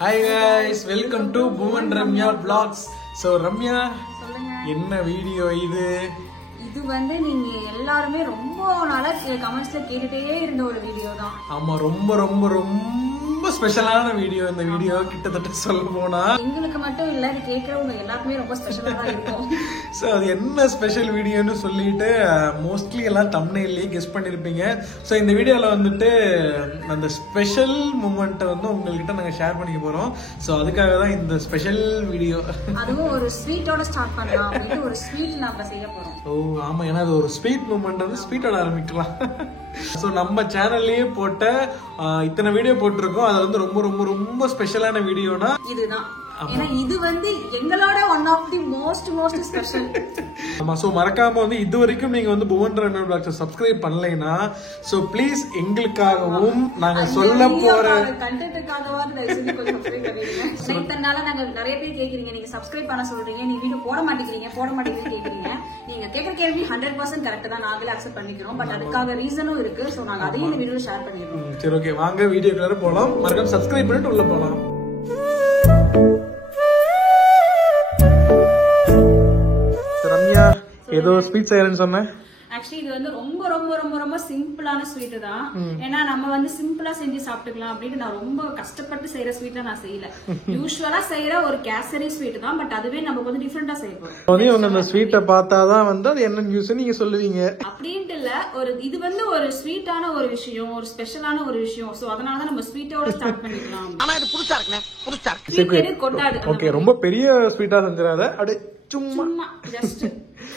Hi guys, welcome to Bhuvan Ramya Vlogs. So Ramya, என்ன video இது? இது வந்து நீங்க எல்லாரும் ரொம்ப நாளா கமெண்ட்ஸ்ல கேட்டுட்டே இருந்த ஒரு வீடியோ தான். ஆமா, ரொம்ப ரொம்ப ரொம்ப ஸ்பெஷலான வீடியோ. இந்த வீடியோ கிட்டத்தட்ட சொல்ல போனா உங்களுக்கு மட்டும் இல்ல, இது கேக்குறவங்க எல்லாருக்குமே ரொம்ப ஸ்பெஷலா தான் இருக்கும். சோ அது என்ன ஸ்பெஷல் வீடியோன்னு சொல்லிட்டு மோஸ்ட்லி எல்லாம் தம்ப்நெயிலே கெஸ் பண்ணிருப்பீங்க. சோ இந்த வீடியோல வந்துட்டு அந்த ஸ்பெஷல் மூமெண்ட்டை வந்து உங்ககிட்ட நாங்க ஷேர் பண்ணிக்க போறோம். சோ அதுக்காக தான் இந்த ஸ்பெஷல் வீடியோ. அதுவும் ஒரு ஸ்வீட்டோட ஸ்டார்ட் பண்ணலாம் அப்படின்னு ஒரு ஸ்வீட் நாம செய்ய போறோம். ஓ ஆமா, ஏன்னா அது ஒரு ஸ்வீட் மூமெண்ட், வந்து ஸ்வீட்டோட ஆரம்பிக்கலாம். ஸோ நம்ம சேனல்லையே போட்ட இத்தனை வீடியோ போட்டிருக்கோம். அது வந்து ரொம்ப ரொம்ப ரொம்ப ஸ்பெஷலான வீடியோனா இதுதான். ஏன்னா இது வந்து எங்களோட one of the most special. ஆமா, சோ மறக்காம வந்து இது வரைக்கும் நீங்க வந்து புவன் ரம்யா vlogs சப்ஸ்கிரைப் பண்ணலைனா சோ ப்ளீஸ் எங்களுக்காகவும் நாங்க சொல்ல போற கண்டென்ட்காகவாவது தயவு செஞ்சு கொஞ்சம் சப்ஸ்கிரைப் பண்ணிடுங்க. இத்தனால நாங்க நிறைய பேர் கேக்குறீங்க, நீங்க சப்ஸ்கிரைப் பண்ண சொல்றீங்க, நீங்க வீடியோ போட மாட்டேங்கிறீங்க கேக்குறீங்க. நீங்க கேக்குற கேள்வி 100% கரெக்ட் தான், நாங்களே அக்செப்ட் பண்ணிக்கிறோம். பட் அதுக்காக ரீசனும் இருக்கு. சோ நாங்க அதையும் இந்த வீடியோல ஷேர் பண்ணிடுறோம். சரி, ஓகே, வாங்க வீடியோக்குள்ள போலாம். மறக்காம சப்ஸ்கிரைப் பண்ணிட்டு உள்ள போலாம். ரம்யா, ஏதோ ஸ்வீட் செய்யறேன்னு சொன்னேன். ஆக்சுவலி இது வந்து ரொம்ப ரொம்ப ரொம்ப ரொம்ப சிம்பிளான ஸ்வீட் தான். ஏன்னா நம்ம வந்து சிம்பிளா செஞ்சு சாப்பிட்டுக்கலாம் அப்படின்னு நான் ரொம்ப கஷ்டப்பட்டு செய்யற ஸ்வீட்டை நான் செய்யல. யூஸ்வலா செய்யற ஒரு கேசரி ஸ்வீட் தான், பட் அதுவே நம்ம கொஞ்சம் டிஃபரெண்டா செய்யப்போம். அந்த ஸ்வீட்டை பார்த்தாதான் வந்து அது என்ன நியூஸ் நீங்க சொல்லுவீங்க அப்படின்ட்டு இல்ல. இது வந்து ஒரு ஸ்வீட்டான ஒரு விஷயம், ஒரு ஸ்பெஷலான ஒரு விஷயம். சோ அதனாலதான் நம்ம ஸ்வீட்டோட ஸ்டார்ட் பண்ணிக்கலாம். ஆனா இது புதுசா இருக்குனே, கொண்டாடு. ஓகே, ரொம்ப பெரிய ஸ்வீட்டா செஞ்சிராத, அப்படியே சும்மா ஜஸ்ட்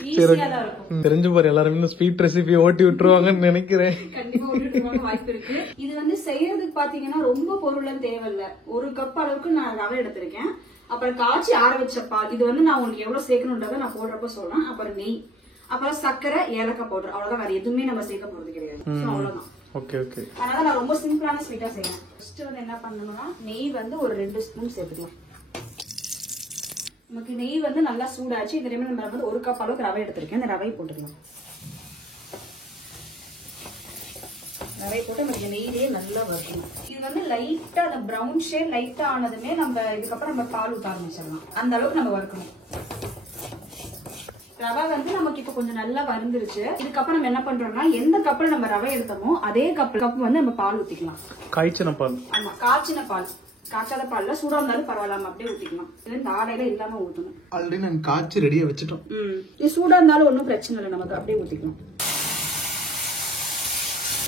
ஈஸியா தான் இருக்கும். தெரிஞ்சு பாரு, எல்லாரும் ஸ்வீட் ரெசிபி ஓட்டி விட்டுருவாங்கன்னு நினைக்கிறேன். கண்டிப்பா ஓட்டிட்டு வாய்ப்பு இருக்கு. இது வந்து செய்யறதுக்கு பாத்தீங்கன்னா ரொம்ப பொருள் தேவையில்ல. 1 கப் அளவுக்கு நான் ரவை எடுத்திருக்கேன். அப்புறம் காய்ச்சி ஆற வச்ச பால். இது வந்து நான் உங்களுக்கு எவ்வளவு சேர்க்கணும்ன்றத நான் போடுறப்ப சொல்றேன். அப்புறம் நெய், அப்புறம் சர்க்கரை, ஏலக்காய் பவுடர், அவ்வளவுதான். வேற எதுவுமே நம்ம சேர்க்க போறது கிடையாது. அவ்வளவுதான். Okay okay. அதனால நான் ரொம்ப சிம்பிளான ஸ்வீட்டா செய்யறேன். ஃபர்ஸ்ட் வந்து என்ன பண்ணணும்னா நெய் வந்து ஒரு 2 ஸ்பூன் சேர்த்துக்கலாம். நமக்கு நெய் வந்து நல்லா சூடாச்சு. இந்த டைம்ல நம்ம வந்து 1 கப் அளவுக்கு ரவை எடுத்திருக்கேன். இந்த ரவை போட்டுக்கலாம். ரவை போட்டு நமக்கு நெய்யிலேயே நல்லா வறுக்கணும். இது வந்து லைட்டா அந்த பிரவுன் ஷேட் லைட்டா ஆனதுமே நம்ம இதுக்கப்புறம் நம்ம பால் ஊற்ற ஆரம்பிச்சிடலாம். அந்த அளவுக்கு நம்ம வறுக்கணும். ரவை வந்து நமக்கு இப்ப கொஞ்சம் நல்லா வறுந்துருச்சு. இதுக்கப்புறம் நம்ம என்ன பண்றோம்னா எந்த கப்ல நம்ம ரவை எடுத்தோமோ அதே கப் வந்து நம்ம பால் ஊத்திக்கலாம். காய்ச்சின பால். ஆமா, காய்ச்சின பால். காய்ச்சாத பால்ல சூடா இருந்தாலும் பரவாயில்லாம அப்படியே ஊத்திக்கலாம். இது இந்த ஆடையில இல்லாம ஊத்தணும். ஆல்ரெடி நான் காய்ச்சி ரெடியா வச்சுட்டோம். இது சூடா இருந்தாலும் ஒன்னும் பிரச்சனை இல்லை, நமக்கு அப்படியே ஊத்திக்கலாம்.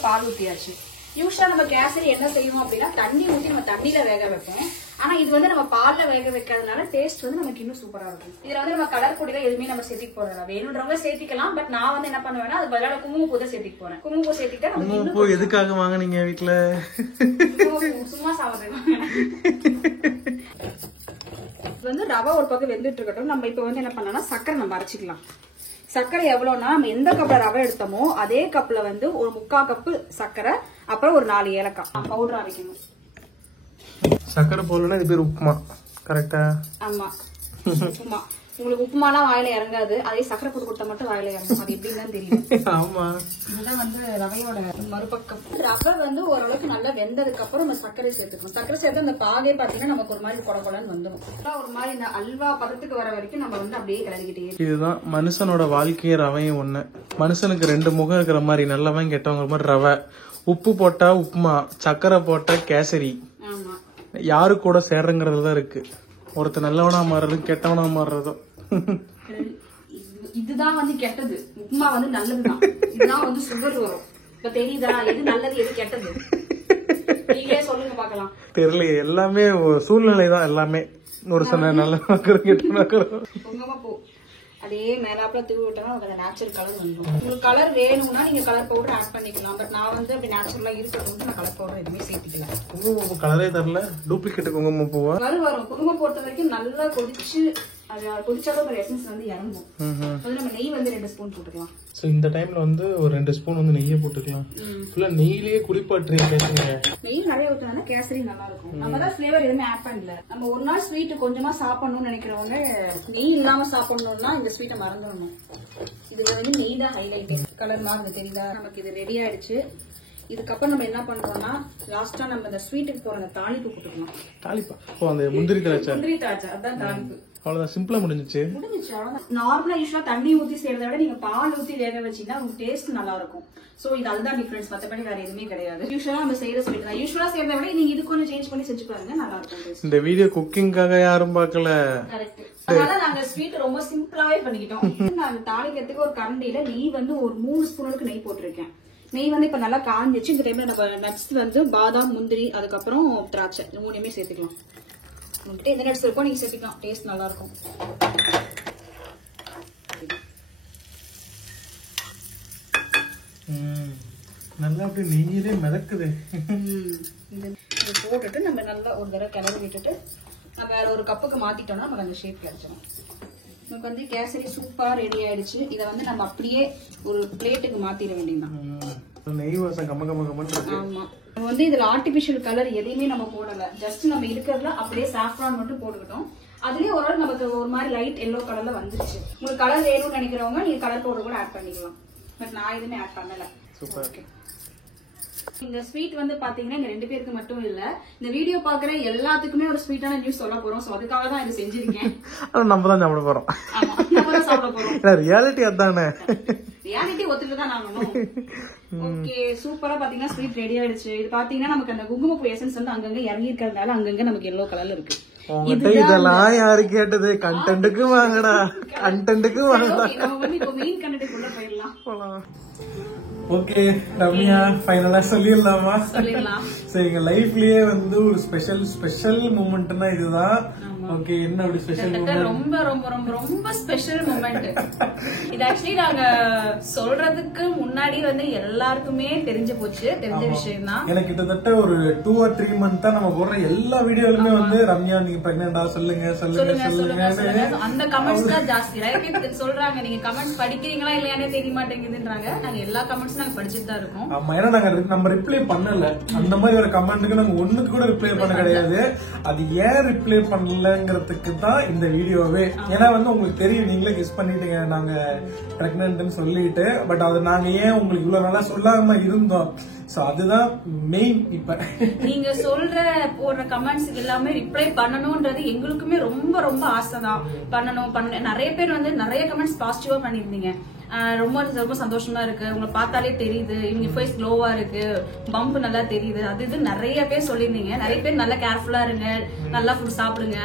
பால் ஊத்தியாச்சு. யூஸ்வலா நம்ம கேசரி என்ன செய்வோம் அப்படின்னா தண்ணி ஊத்தி நம்ம தண்ணியில வேக வைப்போம். ஆனா இது வந்து நம்ம பால்ல வேக வைக்கிறதுனால டேஸ்ட் வந்து நமக்கு இன்னும் சூப்பரா இருக்கும். இதுல வந்து நம்ம கலர் பொடியில எதுவுமே நம்ம சேர்த்திக்க போறதில்ல. வேணுன்றவங்க சேர்த்திக்கலாம். பட் நான் வந்து என்ன பண்ணுவேன்னா அது பதிலாக குங்குமப்பூ தான் சேர்த்திக்க போறேன். குங்குமப்பூ சேர்த்திட்டா குங்குமப்பூ எதுக்காக வாங்குனீங்க வீட்டுல? சும்மா சாப்பிடுறேன். வந்து ரவை ஒரு பக்கம் வெந்துட்டு இருக்கட்டும். நம்ம இப்ப வந்து என்ன பண்ணோம்னா சக்கரை நம்ம அரைச்சிக்கலாம். சர்க்கரை எவ்வளவுனா நம்ம எந்த கப்ல ரவை எடுத்தோமோ அதே கப்ல வந்து ஒரு 3/4 கப்பு சர்க்கரை, அப்புறம் ஒரு 4 ஏலக்காய் பவுடர் அரைக்கணும். சக்கரை போடலன்னா இது பேர் உப்புமா, கரெக்டா? ஆமா, உப்புமா. உங்களுக்கு உப்புமாலாம் வாயில இறங்காது. அதே சக்கரை போட்டு கொடுத்தா மட்டும் வாயில இறங்கும். அது எப்படின்னு தான் தெரியும். ஆமா, இதுதான் வந்து ரவையோட மறுபக்கம். ரவை வந்து ஓரளவுக்கு நல்லா வெந்ததுக்கு அப்புறம் நம்ம சர்க்கரை சேர்த்துக்கணும். சர்க்கரை சேர்த்து அந்த பாகே பாத்தீங்கன்னா நமக்கு ஒரு மாதிரி கொடன்னு வந்துடும். ஒரு மாதிரி இந்த அல்வா பதத்துக்கு வர வரைக்கும் நம்ம வந்து அப்படியே கிளறிக்கிட்டே. இதுதான் மனுஷனோட வாழ்க்கையே ரவையும் ஒண்ணு. மனுஷனுக்கு 2 முகம் இருக்கிற மாதிரி, நல்லவன் கெட்டவங்க மாதிரி ரவை. உப்பு போட்டா உப்புமா, சக்கரை போட்டா கேசரி. ஆமா, யாரு கூட சேர்றங்கிறதுதான் இருக்கு. ஒருத்தர் நல்லவனா மாறுறதும் கெட்டவனா மாறுறதும். இதுதான் வந்து கெட்டது. உப்புமா வந்து நல்லதுதான். இதுதான் வந்து சுகர் வரும். இப்ப தெரியுதா எது நல்லது எது கெட்டது? நீங்களே சொல்லுங்க பாக்கலாம். தெரியலையே, எல்லாமே சூழ்நிலை தான். எல்லாமே ஒரு சில நல்ல குங்குமப்பூ அதே மேலாப்புல தூவி விட்டோம்னா அந்த நேச்சுரல் கலர் வந்துடும். உங்களுக்கு கலர் வேணும்னா நீங்க கலர் பவுடர் ஆட் பண்ணிக்கலாம். பட் நான் வந்து அப்படி நேச்சுரலா இருக்கட்டும் நான் கலர் பவுடர் எதுவுமே சேர்த்துக்கலாம். குங்குமப்பூ கலரே தரல, டூப்ளிகேட் குங்குமப்பூவா? வரும். குங்குமம் பொறுத்த வரைக்கும் நல்லா கொதிச்சு அது கொதிச்சாலும் ஒரு எசன்ஸ் வந்து இறங்கும். நம்ம நெய் வந்து 2 ஸ்பூன் போட்டுக்கலாம். சோ இந்த டைம்ல வந்து ஒரு 2 ஸ்பூன் வந்து நெய்யை போட்டுக்கலாம். ஃபுல்லா நெய்யிலேயே குடிப்பாட்டுறீங்க. நெய் நிறைய ஊத்தினா கேசரி நல்லா இருக்கும். நம்ம தான் ஃபிளேவர் எதுவுமே ஆட் பண்ணல. நம்ம ஒரு நாள் ஸ்வீட் கொஞ்சமா சாப்பிடணும்னு நினைக்கிறவங்க நெய் இல்லாம சாப்பிடணும்னா இந்த ஸ்வீட்டை மறந்துடணும். இதுல வந்து நெய் தான் ஹைலைட். கலர் மாறுது தெரியுதா? நமக்கு இது ரெடி ஆயிடுச்சு. இதுக்கப்புறம் நம்ம என்ன பண்றோம்னா லாஸ்டா நம்ம இந்த ஸ்வீட்டுக்கு போற அந்த தாளிப்பு போட்டுக்கலாம். தாளிப்பா? ஓ, அந்த முந்திரி திராட்சை. முந்திரி திராட்சை அதான் தாளிப்பு. அவ்வளவுதான், சிம்பிளா முடிஞ்சிச்சு. அவ்வளவுதான். நார்மலா யூஸ்வலா தண்ணி ஊத்தி செய்யறத விட நீங்க பால் ஊத்தி வேக வச்சீங்கன்னா உங்களுக்கு டேஸ்ட் நல்லா இருக்கும். சோ இது அதுதான் டிஃபரன்ஸ், மத்தபடி வேற எதுவுமே கிடையாது. யூஸ்வலா நம்ம செய்யற ஸ்வீட் தான். யூஸ்வலா செய்யறத விட நீங்க இது கொஞ்சம் சேஞ்ச் பண்ணி செஞ்சு பாருங்க, நல்லா இருக்கும். இந்த வீடியோ குக்கிங்காக யாரும் பார்க்கல. கரெக்ட். அதனால நாங்க ஸ்வீட் ரொம்ப சிம்பிளாவே பண்ணிக்கிட்டோம். நான் தாளிக்கிறதுக்கு ஒரு கரண்டியில நெய் வந்து ஒரு 3 ஸ்பூனுக்கு நெய் போட்டிருக்கேன். நெய் வந்து இப்ப நல்லா காஞ்சிச்சு. இந்த டைம்ல நம்ம நட்ஸ் வந்து பாதாம், முந்திரி, அதுக்கப்புறம் திராட்சை 3மே சேர்த்துக்கலாம். உங்ககிட்ட எந்த நட்ஸ் இருக்கோ நீங்க சேர்த்துக்கலாம், டேஸ்ட் நல்லா இருக்கும். நல்லா அப்படி நெய்யிலே மிதக்குது. இது போட்டுட்டு நம்ம நல்லா ஒரு தடவை கிளறி விட்டுட்டு நம்ம வேற ஒரு கப்புக்கு மாத்திட்டோம்னா நமக்கு அந்த ஷேப் கிடைச்சிடும். நமக்கு வந்து கேசரி சூப்பா ரெடி ஆயிடுச்சு. இதை வந்து நம்ம அப்படியே ஒரு பிளேட்டுக்கு மாத்திட வேண்டியதுதான். நெய் வாசம் கம்ம கம்ம கம்மன்னு இருக்கு. ஆமா, நம்ம வந்து இதுல ஆர்டிபிஷியல் கலர் எதையுமே நம்ம போடல. ஜஸ்ட் நம்ம இருக்கிறதுல அப்படியே சாஃப்ரான் மட்டும் போட்டுக்கிட்டோம். அதுலயே ஒரு நமக்கு ஒரு மாதிரி லைட் எல்லோ கலர்ல வந்துருச்சு. உங்களுக்கு கலர் வேணும்னு நினைக்கிறவங்க நீங்க கலர் பவுடர் கூட ஆட் பண்ணிக்கலாம். பட் நான் எதுவுமே ஆட் பண்ணல. சூப்பர். ஓகே. இந்த ஸ்வீட் வந்து பாத்தீங்கன்னா எங்க 2 பேருக்கு மட்டும் இல்ல, இந்த வீடியோ பாக்குற எல்லாத்துக்குமே ஒரு ஸ்வீட்டான நியூஸ் சொல்ல போறோம். சோ அதுக்காக தான் இது செஞ்சிருக்கேன். நம்ம தான் சாப்பிட போறோம். ஆமா, நம்ம தான் சாப்பிட போறோம். ரியாலிட்டி அதானே. ரியாலிட்டி ஒத்துட்டு தான் நாங்கணும். ஓகே, சூப்பரா பாத்தீங்கன்னா ஸ்வீட் ரெடி ஆயிடுச்சு. இது பாத்தீங்கன்னா நமக்கு அந்த குங்குமப்பூ எசன்ஸ் வந்து அங்கங்க இறங்கி இருக்கிறதுனால அங்கங்க நமக்கு எல்லோ கலர்ல இருக்கு. இதெல்லாம் யாரு கேட்டது? கண்டென்ட்டுக்கு வாங்கடா, கண்டென்ட்டுக்கு வாங்கடா. நம்ம வந்து இப்போ மெயின் கண்டென்ட்டுக்குள்ள போயிடலாம். ஓகே ரம்யா, ஃபைனலா சொல்லிடலாமா? சொல்லிடலாம். சரி, எங்க லைஃப்லயே வந்து ஒரு ஸ்பெஷல் மூமெண்ட்னா இதுதான். ஓகே, என்ன அப்படி ஸ்பெஷல் மூமெண்ட்? ரொம்ப ரொம்ப ரொம்ப ரொம்ப ஸ்பெஷல் மூமெண்ட். இது ஆக்சுவலி நாங்க சொல்றதுக்கு முன்னாடி வந்து எல்லாருக்குமே தெரிஞ்சு போச்சு, தெரிஞ்ச விஷயம் தான். எனக்கு கிட்டத்தட்ட ஒரு 2 or 3 மந்த் தான் நம்ம போடுற எல்லா வீடியோலுமே வந்து ரம்யா நீங்க பிரெக்னன்டா சொல்லுங்க சொல்லுங்க சொல்லுங்க அந்த கமெண்ட்ஸ் தான் ஜாஸ்தி. நிறைய பேர் சொல்றாங்க நீங்க கமெண்ட்ஸ் படிக்கிறீங்களா இல்லையானே தெரிய மாட்டேங்குதுன்றாங்க. நாங்க எல்லா கமெண்ட்ஸ் நாங்க படிச்சுட்டு தான் இருக்கோம். ஆமா, ஏன்னா நம்ம ரிப்ளை பண்ணல. அந்த மாதிரி ஒரு கமெண்ட்டுக்கு நாங்க ஒண்ணுக்கு கூட ரிப்ளை பண்ண கிடையாது. அது ஏன் ரிப்ளை பண்ணலங்கிறதுக்கு தான் இந்த வீடியோவே. ஏன்னா வந்து உங்களுக்கு தெரியும், நீங்களே கெஸ் பண்ணிட்டீங்க நாங்க பிரெக்னன்ட்னு சொல்லிட்டு. பட் அது நாங்க ஏன் உங்களுக்கு இவ்வளவு நாளா சொல்லாம இருந்தோம். சோ அதுதான் மெயின். இப்ப நீங்க சொல்ற போடுற கமெண்ட்ஸ் எல்லாமே ரிப்ளை பண்ணணும்ன்றது எங்களுக்குமே ரொம்ப ரொம்ப ஆசைதான். பண்ணணும். நிறைய பேர் வந்து நிறைய கமெண்ட்ஸ் பாசிட்டிவா பண்ணிருந்தீங்க. ரொம்ப ரொம்ப சந்தோஷமா இருக்கு. உங்களை பார்த்தாலே தெரியுது, இவங்க ஃபேஸ் க்ளோவா இருக்கு, பம்ப் நல்லா தெரியுது, அது இது நிறைய பேர் சொல்லியிருந்தீங்க. நிறைய பேர் நல்லா கேர்ஃபுல்லா இருங்க, நல்லா ஃபுட் சாப்பிடுங்க,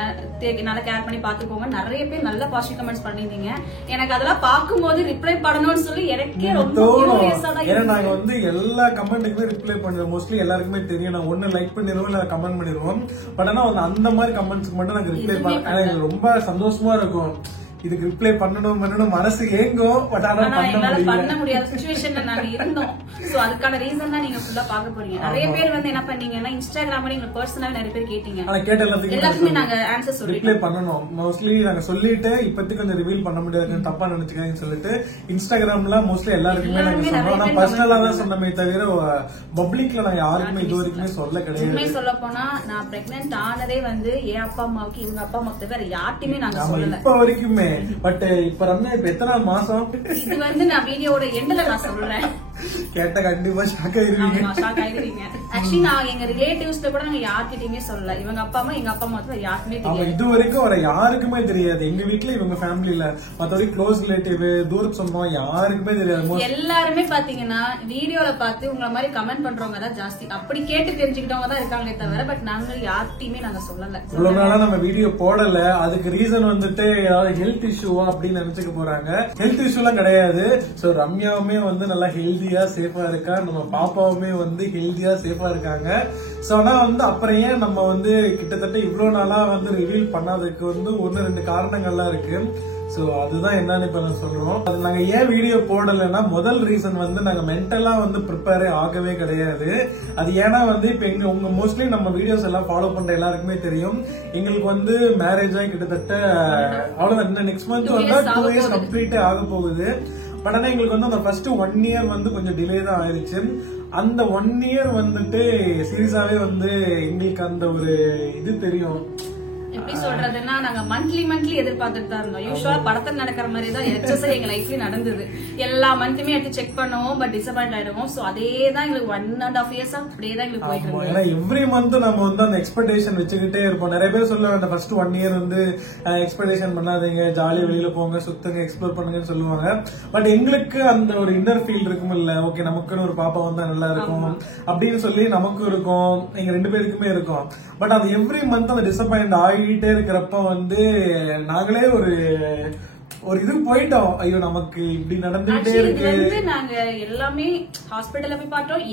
நல்லா கேர் பண்ணி பாத்துக்கோங்க. நிறைய பேர் நல்ல பாசிட்டிவ் கமெண்ட்ஸ் பண்ணிருந்தீங்க. எனக்கு அதெல்லாம் பார்க்கும்போது ரிப்ளை பண்ணணும்னு சொல்லி எனக்கே ரொம்ப கியூரியஸா தான். ஏன்னா நாங்க வந்து எல்லா கமெண்ட்டுக்குமே ரிப்ளை பண்ணுவோம். மோஸ்ட்லி எல்லாருக்குமே தெரியும், நான் ஒண்ணு லைக் பண்ணிடுவோம், இல்ல கமெண்ட் பண்ணிடுவோம். பட் ஆனா அந்த மாதிரி கமெண்ட்ஸ்க்கு மட்டும் நாங்க ரிப்ளை பண்ண ரொம்ப சந்தோஷமா இருக்கும். இதுக்கு ரிப்ளை பண்ணணும் மனசு ஏங்கும். பட் ஆனா பண்ண முடியாத சிச்சுவேஷன்ல நாங்க இருந்தோம். சோ அதுக்கான ரீசன் தான் நீங்க ஃபுல்லா பாக்க போறீங்க. நிறைய பேர் வந்து என்ன பண்ணீங்கன்னா இன்ஸ்டாகிராம்ல நீங்க பர்சனலா நிறைய பேர் கேட்டீங்க. ஆனா கேட்ட எல்லாத்துக்குமே நாங்க ஆன்சர் சொல்லி ரிப்ளை பண்ணணும். மோஸ்ட்லி நாங்க சொல்லிட்டு இப்போதைக்கு கொஞ்சம் ரிவீல் பண்ண முடியாதுன்னு தப்பா நினைச்சுக்காங்கன்னு சொல்லிட்டு இன்ஸ்டாகிராம்ல மோஸ்ட்லி எல்லாருக்குமே நாங்க சொன்னோம். ஆனா பர்சனலா தான் சொன்னமே தவிர பப்ளிக்ல நான் யாருக்குமே இது வரைக்குமே சொல்ல கிடையாது. உண்மை சொல்ல போனா நான் பிரெக்னன்ட் ஆனதே வந்து என் அப்பா அம்மாவுக்கு, இவங்க அப்பா அம்மாவுக்கு வேற யார்ட்டையுமே நாங்க சொல்லல இப்ப வரைக்குமே. பட் இப்ப ரம்யா இப்ப எத்தனை மாசம்? இது வந்து நான் வீடியோட எண்ட்ல நான் சொல்றேன். கேட்ட கண்டிப்பா ஷாக் ஆயிருவீங்க. ஆக்சுவலி நான் எங்க ரிலேட்டிவ்ஸ்ல கூட நாங்க யார்கிட்டயுமே சொல்லல. இவங்க அப்பா அம்மா, எங்க அப்பா அம்மா யாருக்குமே தெரியாது. இது வரைக்கும் வர யாருக்குமே தெரியாது. எங்க வீட்டுல இவங்க ஃபேமிலில மத்தபடி க்ளோஸ் ரிலேட்டிவ், தூரத்து சொந்தம் யாருக்குமே தெரியாது. எல்லாருமே பாத்தீங்கன்னா வீடியோல பார்த்து உங்களை மாதிரி கமெண்ட் பண்றவங்க தான் ஜாஸ்தி. அப்படி கேட்டு தெரிஞ்சுக்கிட்டவங்க தான் இருக்காங்களே தவிர பட் நாங்க யார்கிட்டயுமே நாங்க சொல்லல. இவ்வளவு நாளா நம்ம வீடியோ போடல. அதுக்கு ரீசன் வந்துட்டு ஏதாவது ஹெல்த் இஷ்யூவா அப்படின்னு நினைச்சுக்க போறாங்க. ஹெல்த் இஷ்யூ எல்லாம் கிடையாது. சோ ரம்யாவுமே வந்து நல்லா ஹெல்தியா சேஃபா இருக்கா, நம்ம பாப்பாவுமே வந்து ஹெல்தியா சேஃபா இருக்காங்க. சோ ஆனா வந்து அப்புறம் ஏன் நம்ம வந்து கிட்டத்தட்ட இவ்வளவு நாளா வந்து ரிவீல் பண்ணாததுக்கு வந்து 1-2 காரணங்கள்லாம் இருக்கு. சோ அதுதான் என்னன்னு இப்ப நான் சொல்றோம். அது நாங்க ஏன் வீடியோ போடலைன்னா முதல் ரீசன் வந்து நாங்க மென்டலா வந்து ப்ரிப்பேரே ஆகவே கிடையாது. அது ஏன்னா வந்து இப்ப உங்க மோஸ்ட்லி நம்ம வீடியோஸ் எல்லாம் ஃபாலோ பண்ற எல்லாருக்குமே தெரியும், எங்களுக்கு வந்து மேரேஜ் ஆகி கிட்டத்தட்ட அவ்வளவுதான். நெக்ஸ்ட் மந்த் வந்து 2 years கம்ப்ளீட்டே ஆக போகுது. பட் ஆனா எங்களுக்கு வந்து அந்த ஃபர்ஸ்ட் 1 year வந்து கொஞ்சம் டிலே தான் ஆயிருச்சு. அந்த 1 year வந்துட்டு சீரியஸாவே வந்து எங்களுக்கு அந்த ஒரு இது தெரியும், எப்படி சொல்றதுன்னா நாங்க மந்த்லி எதிர்பார்த்துட்டு தான் இருந்தோம். யூஸ்வலா படத்துல நடக்கிற மாதிரி தான் HSI எங்க லைஃப்ல நடந்தது. எல்லா மந்த்துமே எடுத்து செக் பண்ணுவோம், பட் டிசப்பாயிண்ட் ஆயிடுவோம். சோ அதே தான் எங்களுக்கு 1.5 years அப்படியே தான் எங்களுக்கு போயிட்டு இருக்கு. ஏன்னா எவ்ரி மந்த் நம்ம வந்து அந்த எக்ஸ்பெக்டேஷன் வச்சுக்கிட்டே இருப்போம். நிறைய பேர் சொல்லுவாங்க அந்த ஃபர்ஸ்ட் 1 year வந்து எக்ஸ்பெக்டேஷன் பண்ணாதீங்க, ஜாலியா வெளியில போங்க, சுத்துங்க, எக்ஸ்ப்ளோர் பண்ணுங்கன்னு சொல்லுவாங்க. பட் எங்களுக்கு அந்த ஒரு இன்னர் ஃபீல் இருக்கும் இல்ல, ஓகே நமக்குன்னு ஒரு பாப்பா வந்தா நல்லா இருக்கும் அப்படின்னு சொல்லி நமக்கும் இருக்கும், எங்க 2 பேருக்குமே இருக்கும். பட் அது எவ்ரி மந்த் அந்த டிசப்பாயிண்ட் ஆகிட்டே இருக்கிறப்ப வந்து நாங்களே ஒரு இது போயிட்டோம். ஐயோ நமக்கு இப்படி நடந்துகிட்டே இருக்கு. நாங்க எல்லாமே ஹாஸ்பிட்டல்ல போய் பார்த்தோம்,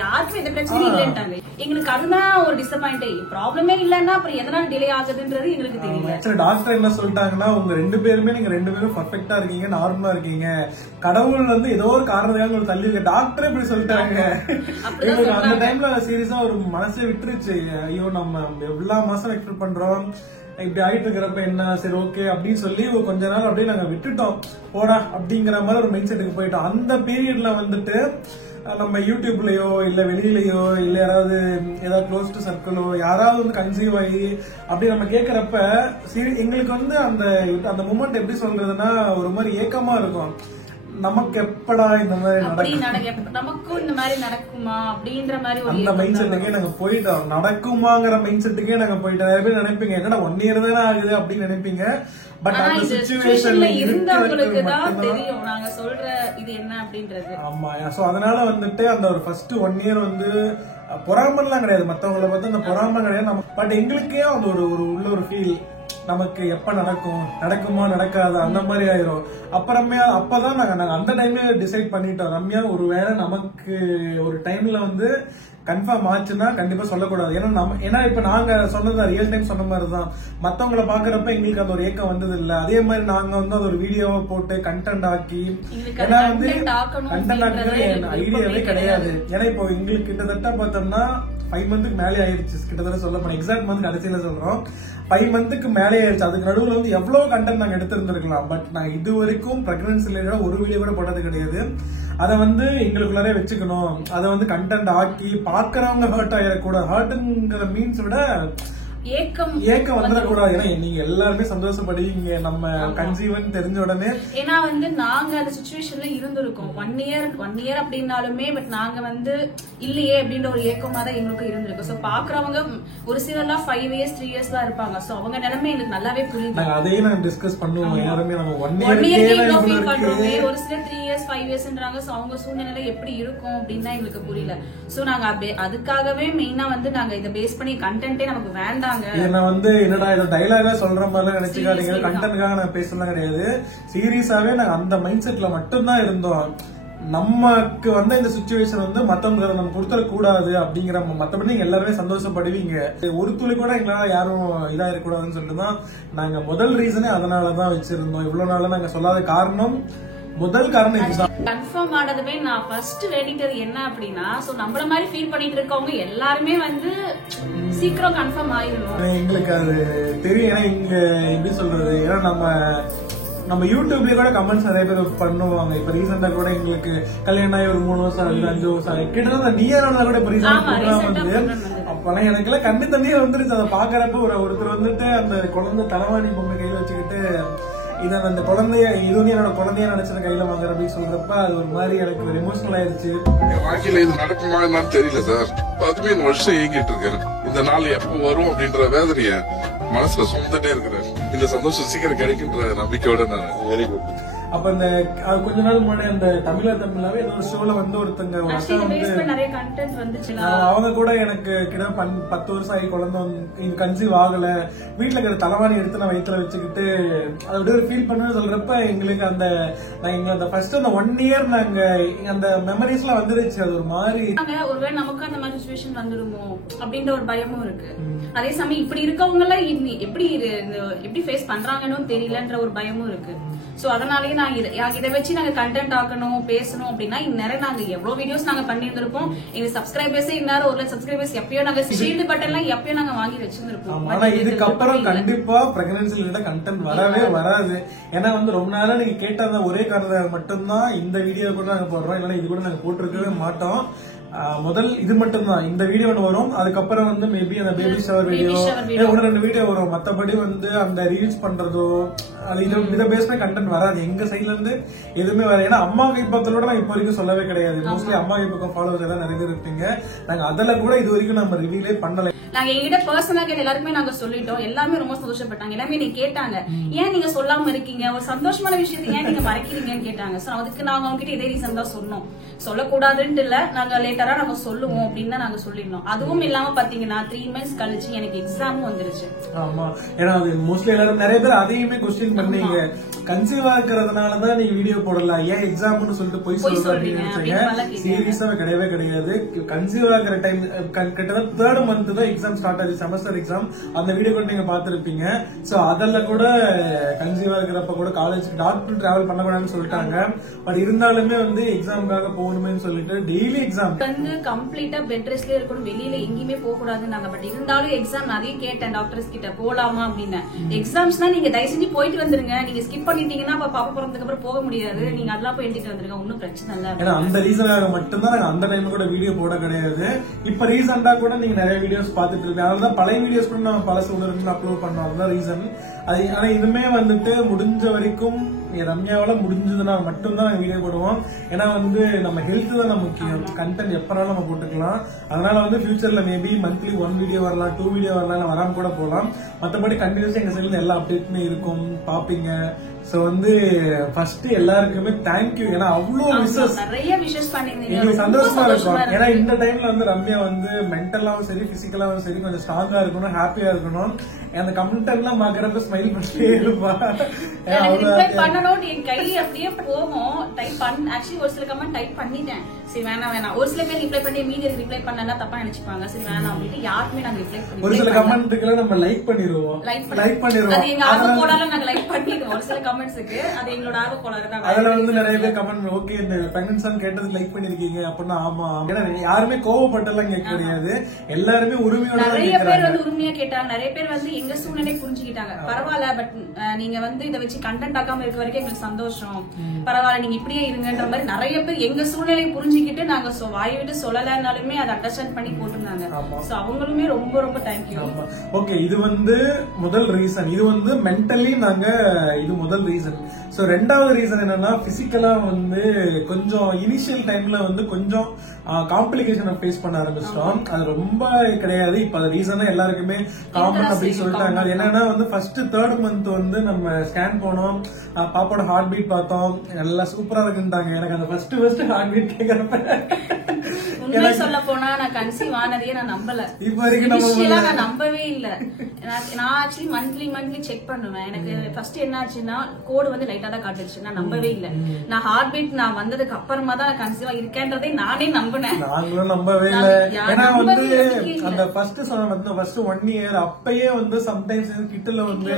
யாருக்கும் எந்த பிரச்சனையும் இல்லைன்ட்டாங்க. எங்களுக்கு அதுதான் ஒரு டிசப்பாயிண்ட். ப்ராப்ளமே இல்லன்னா அப்புறம் எதனால டிலே ஆகுதுன்றது எங்களுக்கு தெரியல. டாக்டர் என்ன சொல்லிட்டாங்கன்னா, உங்க 2 பேருமே நீங்க 2 பேரும் பர்ஃபெக்டா இருக்கீங்க, நார்மலா இருக்கீங்க, கடவுள் வந்து ஏதோ ஒரு காரணத்துக்காக ஒரு தள்ளி இருக்க டாக்டரே இப்படி சொல்லிட்டாங்க. அந்த டைம்ல சீரியஸா ஒரு மனசே விட்டுருச்சு. ஐயோ நம்ம எவ்வளவு மாசம் எக்ஸ்பெக்ட் பண்றோம், இப்படி ஆயிட்டு இருக்கிறப்ப என்ன, சரி ஓகே அப்படின்னு சொல்லி கொஞ்ச நாள் அப்படியே நாங்க விட்டுட்டோம், போடா அப்படிங்கிற மாதிரி ஒரு மைண்ட் செட்டுக்கு போயிட்டோம். அந்த பீரியட்ல வந்துட்டு நம்ம யூடியூப்லயோ இல்ல வெளியிலயோ இல்ல ஏதாவது க்ளோஸ் டு சர்க்கிளோ யாராவது வந்து கன்சீவ் ஆகி அப்படி நம்ம கேக்குறப்ப எங்களுக்கு வந்து அந்த மூமெண்ட் எப்படி சொல்றதுன்னா ஒரு மாதிரி ஏக்கமா இருக்கும். நமக்கு எப்படா இந்த மாதிரி நமக்கும் இந்த மாதிரி நடக்குமா அப்படின்ற மாதிரி அந்த மைண்ட் செட்டுக்கே நாங்க போயிட்டோம். நடக்குமாங்கிற மைண்ட் செட்டுக்கே நாங்க போயிட்டோம். நிறைய பேர் நினைப்பீங்க என்னடா 1 year தானே ஆகுது அப்படின்னு நினைப்பீங்க. பட் அந்த சிச்சுவேஷன்ல இருந்தவங்களுக்கு தான் தெரியும் நாங்க சொல்ற இது என்ன அப்படின்றது. ஆமா, சோ அதனால வந்துட்டு அந்த ஒரு ஃபர்ஸ்ட் 1 year வந்து பொறாமல்லாம் கிடையாது, மத்தவங்களை பார்த்து அந்த பொறாம கிடையாது. பட் எங்களுக்கே அந்த ஒரு உள்ள ஒரு ஃபீல், நமக்கு எப்ப நடக்குமா நடக்காது அந்த மாதிரி ஆயிரும். அப்புறமே அப்பதான் நாங்க அந்த டைம்ல டிசைட் பண்ணிட்டோம், ரம்யா ஒருவேளை நமக்கு ஒரு டைம்ல வந்து கன்ஃபார்ம் ஆச்சுன்னா கண்டிப்பா சொல்லக்கூடாது. ஏன்னா இப்ப நாங்க சொன்னது ரியல் டைம் சொன்ன மாதிரிதான், மத்தவங்களை பாக்குறப்ப எங்களுக்கு அந்த ஒரு ஏக்கம் வந்தது இல்ல. அதே மாதிரி நாங்க வந்து அது ஒரு வீடியோவை போட்டு கண்டென்ட் ஆக்கி, ஏன்னா வந்து கண்டென்ட் ஆக்குறது ஐடியாவே கிடையாது. ஏன்னா இப்போ எங்களுக்கு கிட்டத்தட்ட பார்த்தோம்னா 5 months மேலே ஆயிருச்சு. கிட்டத்தட்ட சொல்ல போனா எக்ஸாக்ட் மந்த் கடைசியில சொல்றோம், 5 months மேலே ஆயிருச்சு. அதுக்கு நடுவுல வந்து எவ்வளவு கண்டென்ட் நாங்க எடுத்திருந்திருக்கலாம். பட் நான் இது வரைக்கும் பிரெக்னன்சி ரிலேட்டடா ஒரு வீடியோ கூட போட்டது கிடையாது. அதை வந்து எங்களுக்குள்ளாரே வச்சுக்கணும், அதை வந்து கண்டென்ட் ஆக்கி பாக்குறவங்க ஹர்ட் ஆயிடக்கூடாது. ஹர்ட்ங்கிற மீன்ஸ் விட ஏக்கம் வந்துடக்கூடாது. ஏன்னா நீங்க எல்லாருமே சந்தோஷப்படுவீங்க நம்ம கன்சீவன் தெரிஞ்ச உடனே. ஏன்னா வந்து நாங்க அந்த சிச்சுவேஷன்ல இருந்திருக்கோம் 1 year அப்படின்னாலுமே, பட் நாங்க வந்து இல்லையே அப்படின்ற ஒரு ஏக்கமா தான் எங்களுக்கு இருந்திருக்கும். சோ பாக்குறவங்க ஒரு சிலர்லாம் 5 years 3 years தான் இருப்பாங்க. சோ அவங்க நிலைமை எனக்கு நல்லாவே புரியுது. அதையும் நாங்க டிஸ்கஸ் பண்ணுவோம். யாருமே நம்ம 1 year ஃபீல் பண்றோமே, ஒரு சிலர் 3 years 5 yearsன்றாங்க. சோ அவங்க சூழ்நிலை எப்படி இருக்கும் அப்படின்னு தான் எங்களுக்கு புரியல. சோ நாங்க அதுக்காகவே மெயினா வந்து நாங்க இதை பேஸ் பண்ணி கண்டென்ட்டே நமக்கு வேண்டாம். நான் வந்து என்னடா இதை டைலாகா சொல்ற மாதிரி நினைச்சுக்காதீங்க, கண்டென்ட்காக நான் பேசலாம் கிடையாது. சீரியஸாவே நாங்க அந்த மைண்ட் செட்ல மட்டும்தான் இருந்தோம். நமக்கு வந்து இந்த சிச்சுவேஷன் வந்து மத்தவங்க நம்ம கொடுத்துட கூடாது அப்படிங்கிற, மத்தபடி நீங்க எல்லாருமே சந்தோஷப்படுவீங்க, ஒரு துளி கூட எங்களால யாரும் இதா இருக்கக்கூடாதுன்னு சொல்லிட்டுதான் நாங்க முதல் ரீசனே அதனாலதான் வச்சிருந்தோம். இவ்வளவு நாள நாங்க சொல்லாத காரணம், முதல் காரணம் இதுதான். கன்ஃபார்ம் ஆனதுமே நான் ஃபர்ஸ்ட் வேண்டிட்டது என்ன அப்படின்னா, சோ நம்மள மாதிரி ஃபீல் பண்ணிட்டு இருக்கவங்க எல்லாருமே வந்து சீக்கிரம் கன்ஃபார்ம் ஆயிடணும். எங்களுக்கு அது தெரியும். ஏன்னா இங்க எப்படி சொல்றது, ஏன்னா நம்ம யூடியூப்லயே கூட கமெண்ட்ஸ் நிறைய பேர் பண்ணுவாங்க. இப்ப ரீசெண்டா கூட எங்களுக்கு கல்யாணம் ஆகி ஒரு 3 வருஷம் 5 வருஷம் கிட்டத்தட்ட நீயானா கூட இப்ப ரீசெண்டா வந்து அப்பெல்லாம் எனக்கு எல்லாம் கண்ணு தண்ணியே வந்துருச்சு. அதை பாக்குறப்ப ஒருத்தர் வந்துட்டு அந்த குழந்தை தலைவாணி பொம்மை கையில வச்சுக்கிட்டு இதை அந்த குழந்தைய இது வந்து என்னோட குழந்தைய நினைச்சத கையில வாங்குற அப்படின்னு சொல்றப்ப அது ஒரு மாதிரி எனக்கு ஒரு எமோஷனல் ஆயிருச்சு. என் வாழ்க்கையில இது நடக்குமா என்னன்னு தெரியல சார். 17 வருஷம் ஏங்கிட்டு இருக்கேன். இந்த நாள் எப்ப வரும் அப்படின்ற வேதனைய மனசுல சுமந்துட்டே இருக்கிறேன். இந்த சந்தோஷம் சீக்கிரம் கிடைக்குன்ற நம்பிக்கையோட நான் வெரி குட். அப்ப இந்த கொஞ்ச நாள் முன்னாடி அந்த தமிழாவே ஏதோ ஒரு ஷோல வந்து ஒருத்தங்க அவங்க கூட எனக்கு கிட்ட 10 வருஷம் ஆகி குழந்தை கன்சீவ் ஆகல, வீட்டுல இருக்கிற தலைவாணி எடுத்து நான் வயிற்றுல வச்சுக்கிட்டு அதை ஃபீல் பண்ணு சொல்றப்ப எங்களுக்கு அந்த ஃபர்ஸ்ட் அந்த 1 year நாங்க அந்த மெமரிஸ் எல்லாம் வந்துருச்சு. அது ஒரு மாதிரி ஒருவேளை நமக்கு அந்த மாதிரி சிச்சுவேஷன் வந்துடுமோ அப்படின்ற ஒரு பயமும் இருக்கு. அதே சமயம் இப்படி இருக்கவங்க எல்லாம் எப்படி ஃபேஸ் பண்றாங்கன்னு தெரியலன்ற ஒரு பயமும் இருக்கு. சோ அதனாலயே இதை வச்சு நாங்க கண்டென்ட் ஆக்கணும் பேசணும் அப்படின்னா இந்நேரம் நாங்க எவ்வளவு வீடியோஸ் நாங்க பண்ணிருந்திருப்போம். எங்க சப்ஸ்கிரைபர்ஸே இந்நேரம் 1 lakh சப்ஸ்கிரைபர்ஸ் எப்பயோ நாங்க ஷீல்டு பட்டன் எல்லாம் எப்பயோ நாங்க வாங்கி வச்சிருந்திருப்போம். ஆனா இதுக்கப்புறம் கண்டிப்பா பிரெக்னன்சி ரிலேட்டட் கண்டென்ட் வரவே வராது. ஏன்னா வந்து ரொம்ப நாளா நீங்க கேட்ட ஒரே காரணம் மட்டும்தான் இந்த வீடியோ கூட நாங்க போடுறோம். இல்லைன்னா இது கூட நாங்க போட்டிருக்கவே மாட்டோம். முதல் இது மட்டும் தான் இந்த வீடியோ ஒன்று வரும். அதுக்கப்புறம் வந்து மேபி அந்த பேபி ஷவர் வீடியோ 1-2 வீடியோ வரும். மத்தபடி வந்து அந்த ரீல்ஸ் பண்றதோ அது இதை பேஸ் பண்ண கண்டென்ட் வராது எங்க சைட்ல இருந்து எதுவுமே வராது. ஏன்னா அம்மா கைப்பக்கத்தோட நான் இப்போ வரைக்கும் சொல்லவே கிடையாது. மோஸ்ட்லி அம்மா கைப்பக்கம் ஃபாலோவர்ஸ் எல்லாம் நிறைய பேர் இருப்பீங்க. நாங்க அதில் கூட இது வரைக்கும் நம்ம ரிவீலே பண்ணல. நாங்க எங்கிட்ட பர்சனலா கேட்ட எல்லாருக்குமே நாங்க சொல்லிட்டோம். எல்லாமே ரொம்ப சந்தோஷப்பட்டாங்க. எல்லாமே நீங்க கேட்டாங்க, ஏன் நீங்க சொல்லாம இருக்கீங்க, ஒரு சந்தோஷமான விஷயத்தை ஏன் நீங்க மறைக்கிறீங்கன்னு கேட்டாங்க. சோ அதுக்கு நாங்க அவங்க கிட்ட இதே ரீசன் தான் சொன்னோம். சொல்லக்கூடாதுன்னு இல்ல, நாங்க லேட்டரா நாங்க சொல்லுவோம் அப்படின்னு தான் நாங்க சொல்லிருந்தோம். அதுவும் இல்லாம பாத்தீங்கன்னா 3 months கழிச்சு எனக்கு எக்ஸாமும் வந்துருச்சு. ஆமா, ஏன்னா அது மோஸ்ட்லி எல்லாரும் நிறைய பேர் அதையுமே கொஸ்டின் பண்ணீங்க. கன்சீவ் ஆகுறதுனாலதான் நீங்க வீடியோ போடலாம், ஏன் எக்ஸாம்னு சொல்லிட்டு போய் சொல்றீங்க. சீரியஸா கிடையவே கிடையாது. கன்சீவ் ஆகிற டைம் கிட்டத்தட்ட 3rd month தான் எக்ஸாம் ஸ்டார்ட் ஆகுது, செமஸ்டர் எக்ஸாம். அந்த வீடியோ கூட நீங்க பாத்துருப்பீங்க. சோ அதெல்லாம் கூட கன்சீவா இருக்கிறப்ப கூட காலேஜுக்கு டாக்டர் டிராவல் பண்ணக்கூடாதுன்னு சொல்லிட்டாங்க. பட் இருந்தாலுமே வந்து எக்ஸாமுக்காக போகணுமே சொல்லிட்டு டெய்லி எக்ஸாம் வந்து கம்ப்ளீட்டா பெட் ரெஸ்ட்ல இருக்கணும், வெளியில எங்கேயுமே போக கூடாதுன்னாங்க. பட் இருந்தாலும் எக்ஸாம் நிறைய கேட்டேன் டாக்டர்ஸ் கிட்ட, போலாமா அப்படின்னு. எக்ஸாம்ஸ்னா நீங்க தயவு செஞ்சு போயிட்டு வந்துருங்க, நீங்க ஸ்கிப் பண்ணிட்டீங்கன்னா பாப்பா பிறந்ததுக்கு அப்புறம் போக முடியாது, நீங்க அதெல்லாம் போய் எழுதிட்டு வந்துருங்க, ஒன்னும் பிரச்சனை இல்ல. ஏன்னா அந்த ரீசனாக மட்டும்தான் நாங்க அந்த டைம் கூட வீடியோ போட கிடையாது. இப்ப ரீசெண்டா கூட நீங்க நிறைய வீடியோஸ் பாத்துட்டு இருக்கீங்க. அதனாலதான் பழைய வீடியோஸ் கூட நம்ம பல சூழலுக்கு அப்லோட் பண்ணோம். அதுதான் ரீசன். அது ஆனா இதுமே வந்துட்டு முடிஞ்ச வரைக்கும் ரம்யாவால முடிஞ்சதுன்னா மட்டும்தான் நாங்க வீடியோ போடுவோம். ஏன்னா வந்து நம்ம ஹெல்த் தான் முக்கியம். கண்டென்ட் எப்பனாலும் நம்ம போட்டுக்கலாம். அதனால வந்து ஃபியூச்சர்ல மேபி மந்த்லி 1 வீடியோ வரலாம், 2 வீடியோ வரலாம், வராம கூட போகலாம். மற்றபடி கண்டினியூஸா எங்க சைட்ல எல்லா அப்டேட்டுமே இருக்கும், பாப்பீங்க. சோ வந்து ஃபர்ஸ்ட் எல்லாருக்குமே தேங்க்யூ. ஏன்னா அவ்வளவு நிறைய விஷஸ் பண்ணிருந்தீங்க, எங்களுக்கு சந்தோஷமா இருக்கும். ஏன்னா இந்த டைம்ல வந்து ரம்யா வந்து மென்டலாவும் சரி பிசிக்கலாவும் சரி கொஞ்சம் ஸ்ட்ராங்கா இருக்கணும், ஹாப்பியா இருக்கணும். அந்த கமெண்ட் எல்லாம் பாக்குறப்ப ஸ்மைல் பண்ணிட்டே இருப்பா. என் கை அப்படியே போகும். டைப் பண்ண ஆக்சுவலி ஒரு சில கமெண்ட் டைப் பண்ணிட்டேன். சரி வேணாம், ஒரு சில பேர் ரிப்ளை பண்ணி மீதி ரிப்ளை பண்ணா தப்பா நினைச்சுப்பாங்க. சரி வேணாம் அப்படின்ட்டு யாருமே நாங்க ரிப்ளை பண்ணி ஒரு சில கமெண்ட்டுக்கு நம்ம லைக் பண்ணிடுவோம். அது எங்க ஆர்வ கோளாறுல நாங்க லைக் பண்ணிடுவோம். ஒரு சில கமெண்ட்ஸ்க்கு அது எங்களோட ஆர்வ கோளாறு தான். அதுல வந்து நிறைய பேர் கமெண்ட் ஓகே இந்த பிரெக்னன்ட் கேட்டது லைக் பண்ணிருக்கீங்க அப்படின்னா ஆமா. ஏன்னா யாருமே கோவப்பட்டெல்லாம் கேட்க கிடையாது, எல்லாருமே உரிமையோட. நிறைய பேர் வந்து உரிமையா கேட்டாங்க. நிறைய பேர் வந்து எங்க சூழ்நிலை புரிஞ்சுக்கிட்டாங்க. பரவாயில்ல, பட் நீங்க வந்து இதை வச்சு கண்டென்ட் ஆக்காம இருக்க வரைக்கும் எங்களுக்கு சந்தோஷம், பரவாயில்ல நீங்க இப்படியே இருங்கன்ற மாதிரி நிறைய பேர் எங்க சூழ்நிலை புரிஞ்சுக்கிட்டு நாங்க வாய் விட்டு சொல்லலனாலுமே அதை அண்டர்ஸ்டாண்ட் பண்ணி போட்டிருந்தாங்க. சோ அவங்களுமே ரொம்ப ரொம்ப தேங்க்யூ. ஓகே, இது வந்து முதல் ரீசன். இது வந்து மென்டலி நாங்க இது முதல் ரீசன். சோ ரெண்டாவது ரீசன் என்னன்னா பிசிக்கலா வந்து கொஞ்சம் இனிஷியல் டைம்ல வந்து கொஞ்சம் காம்ப்ளிகேஷன் ஃபேஸ் பண்ண ஆரம்பிச்சிட்டோம். அது ரொம்ப கிடையாது, இப்ப அது ரீசனா எல்லாருக்குமே காமன் அப்படின்னு சொல்லிட்டாங்க. அது என்னன்னா வந்து ஃபர்ஸ்ட் 3rd month வந்து நம்ம ஸ்கேன் போனோம், பாப்பாவோட ஹார்ட் பீட் பார்த்தோம், எல்லாம் சூப்பரா இருக்குன்ட்டாங்க. எனக்கு அந்த ஃபர்ஸ்ட் ஹார்ட் பீட் கேட்கறப்ப உண்மை சொல்ல போனா நான் கன்சீவ் ஆனதையே நான் நம்பல. இப்ப வரைக்கும் நான் நம்பவே இல்ல. நான் ஆக்சுவலி மந்த்லி செக் பண்ணுவேன். எனக்கு ஃபர்ஸ்ட் என்ன ஆச்சுன்னா கோடு வந்து லைட்டா தான் காட்டுச்சு. நான் நம்பவே இல்ல. நான் ஹார்ட் பீட் நான் வந்ததுக்கு அப்புறமா தான் கன்சீவா இருக்கேன்றதை நானே நம்பினேன். நாங்களும் நம்பவே இல்ல. ஏன்னா வந்து அந்த ஃபர்ஸ்ட் 1 year அப்பயே வந்து சம்டைம்ஸ் கிட்டல வந்து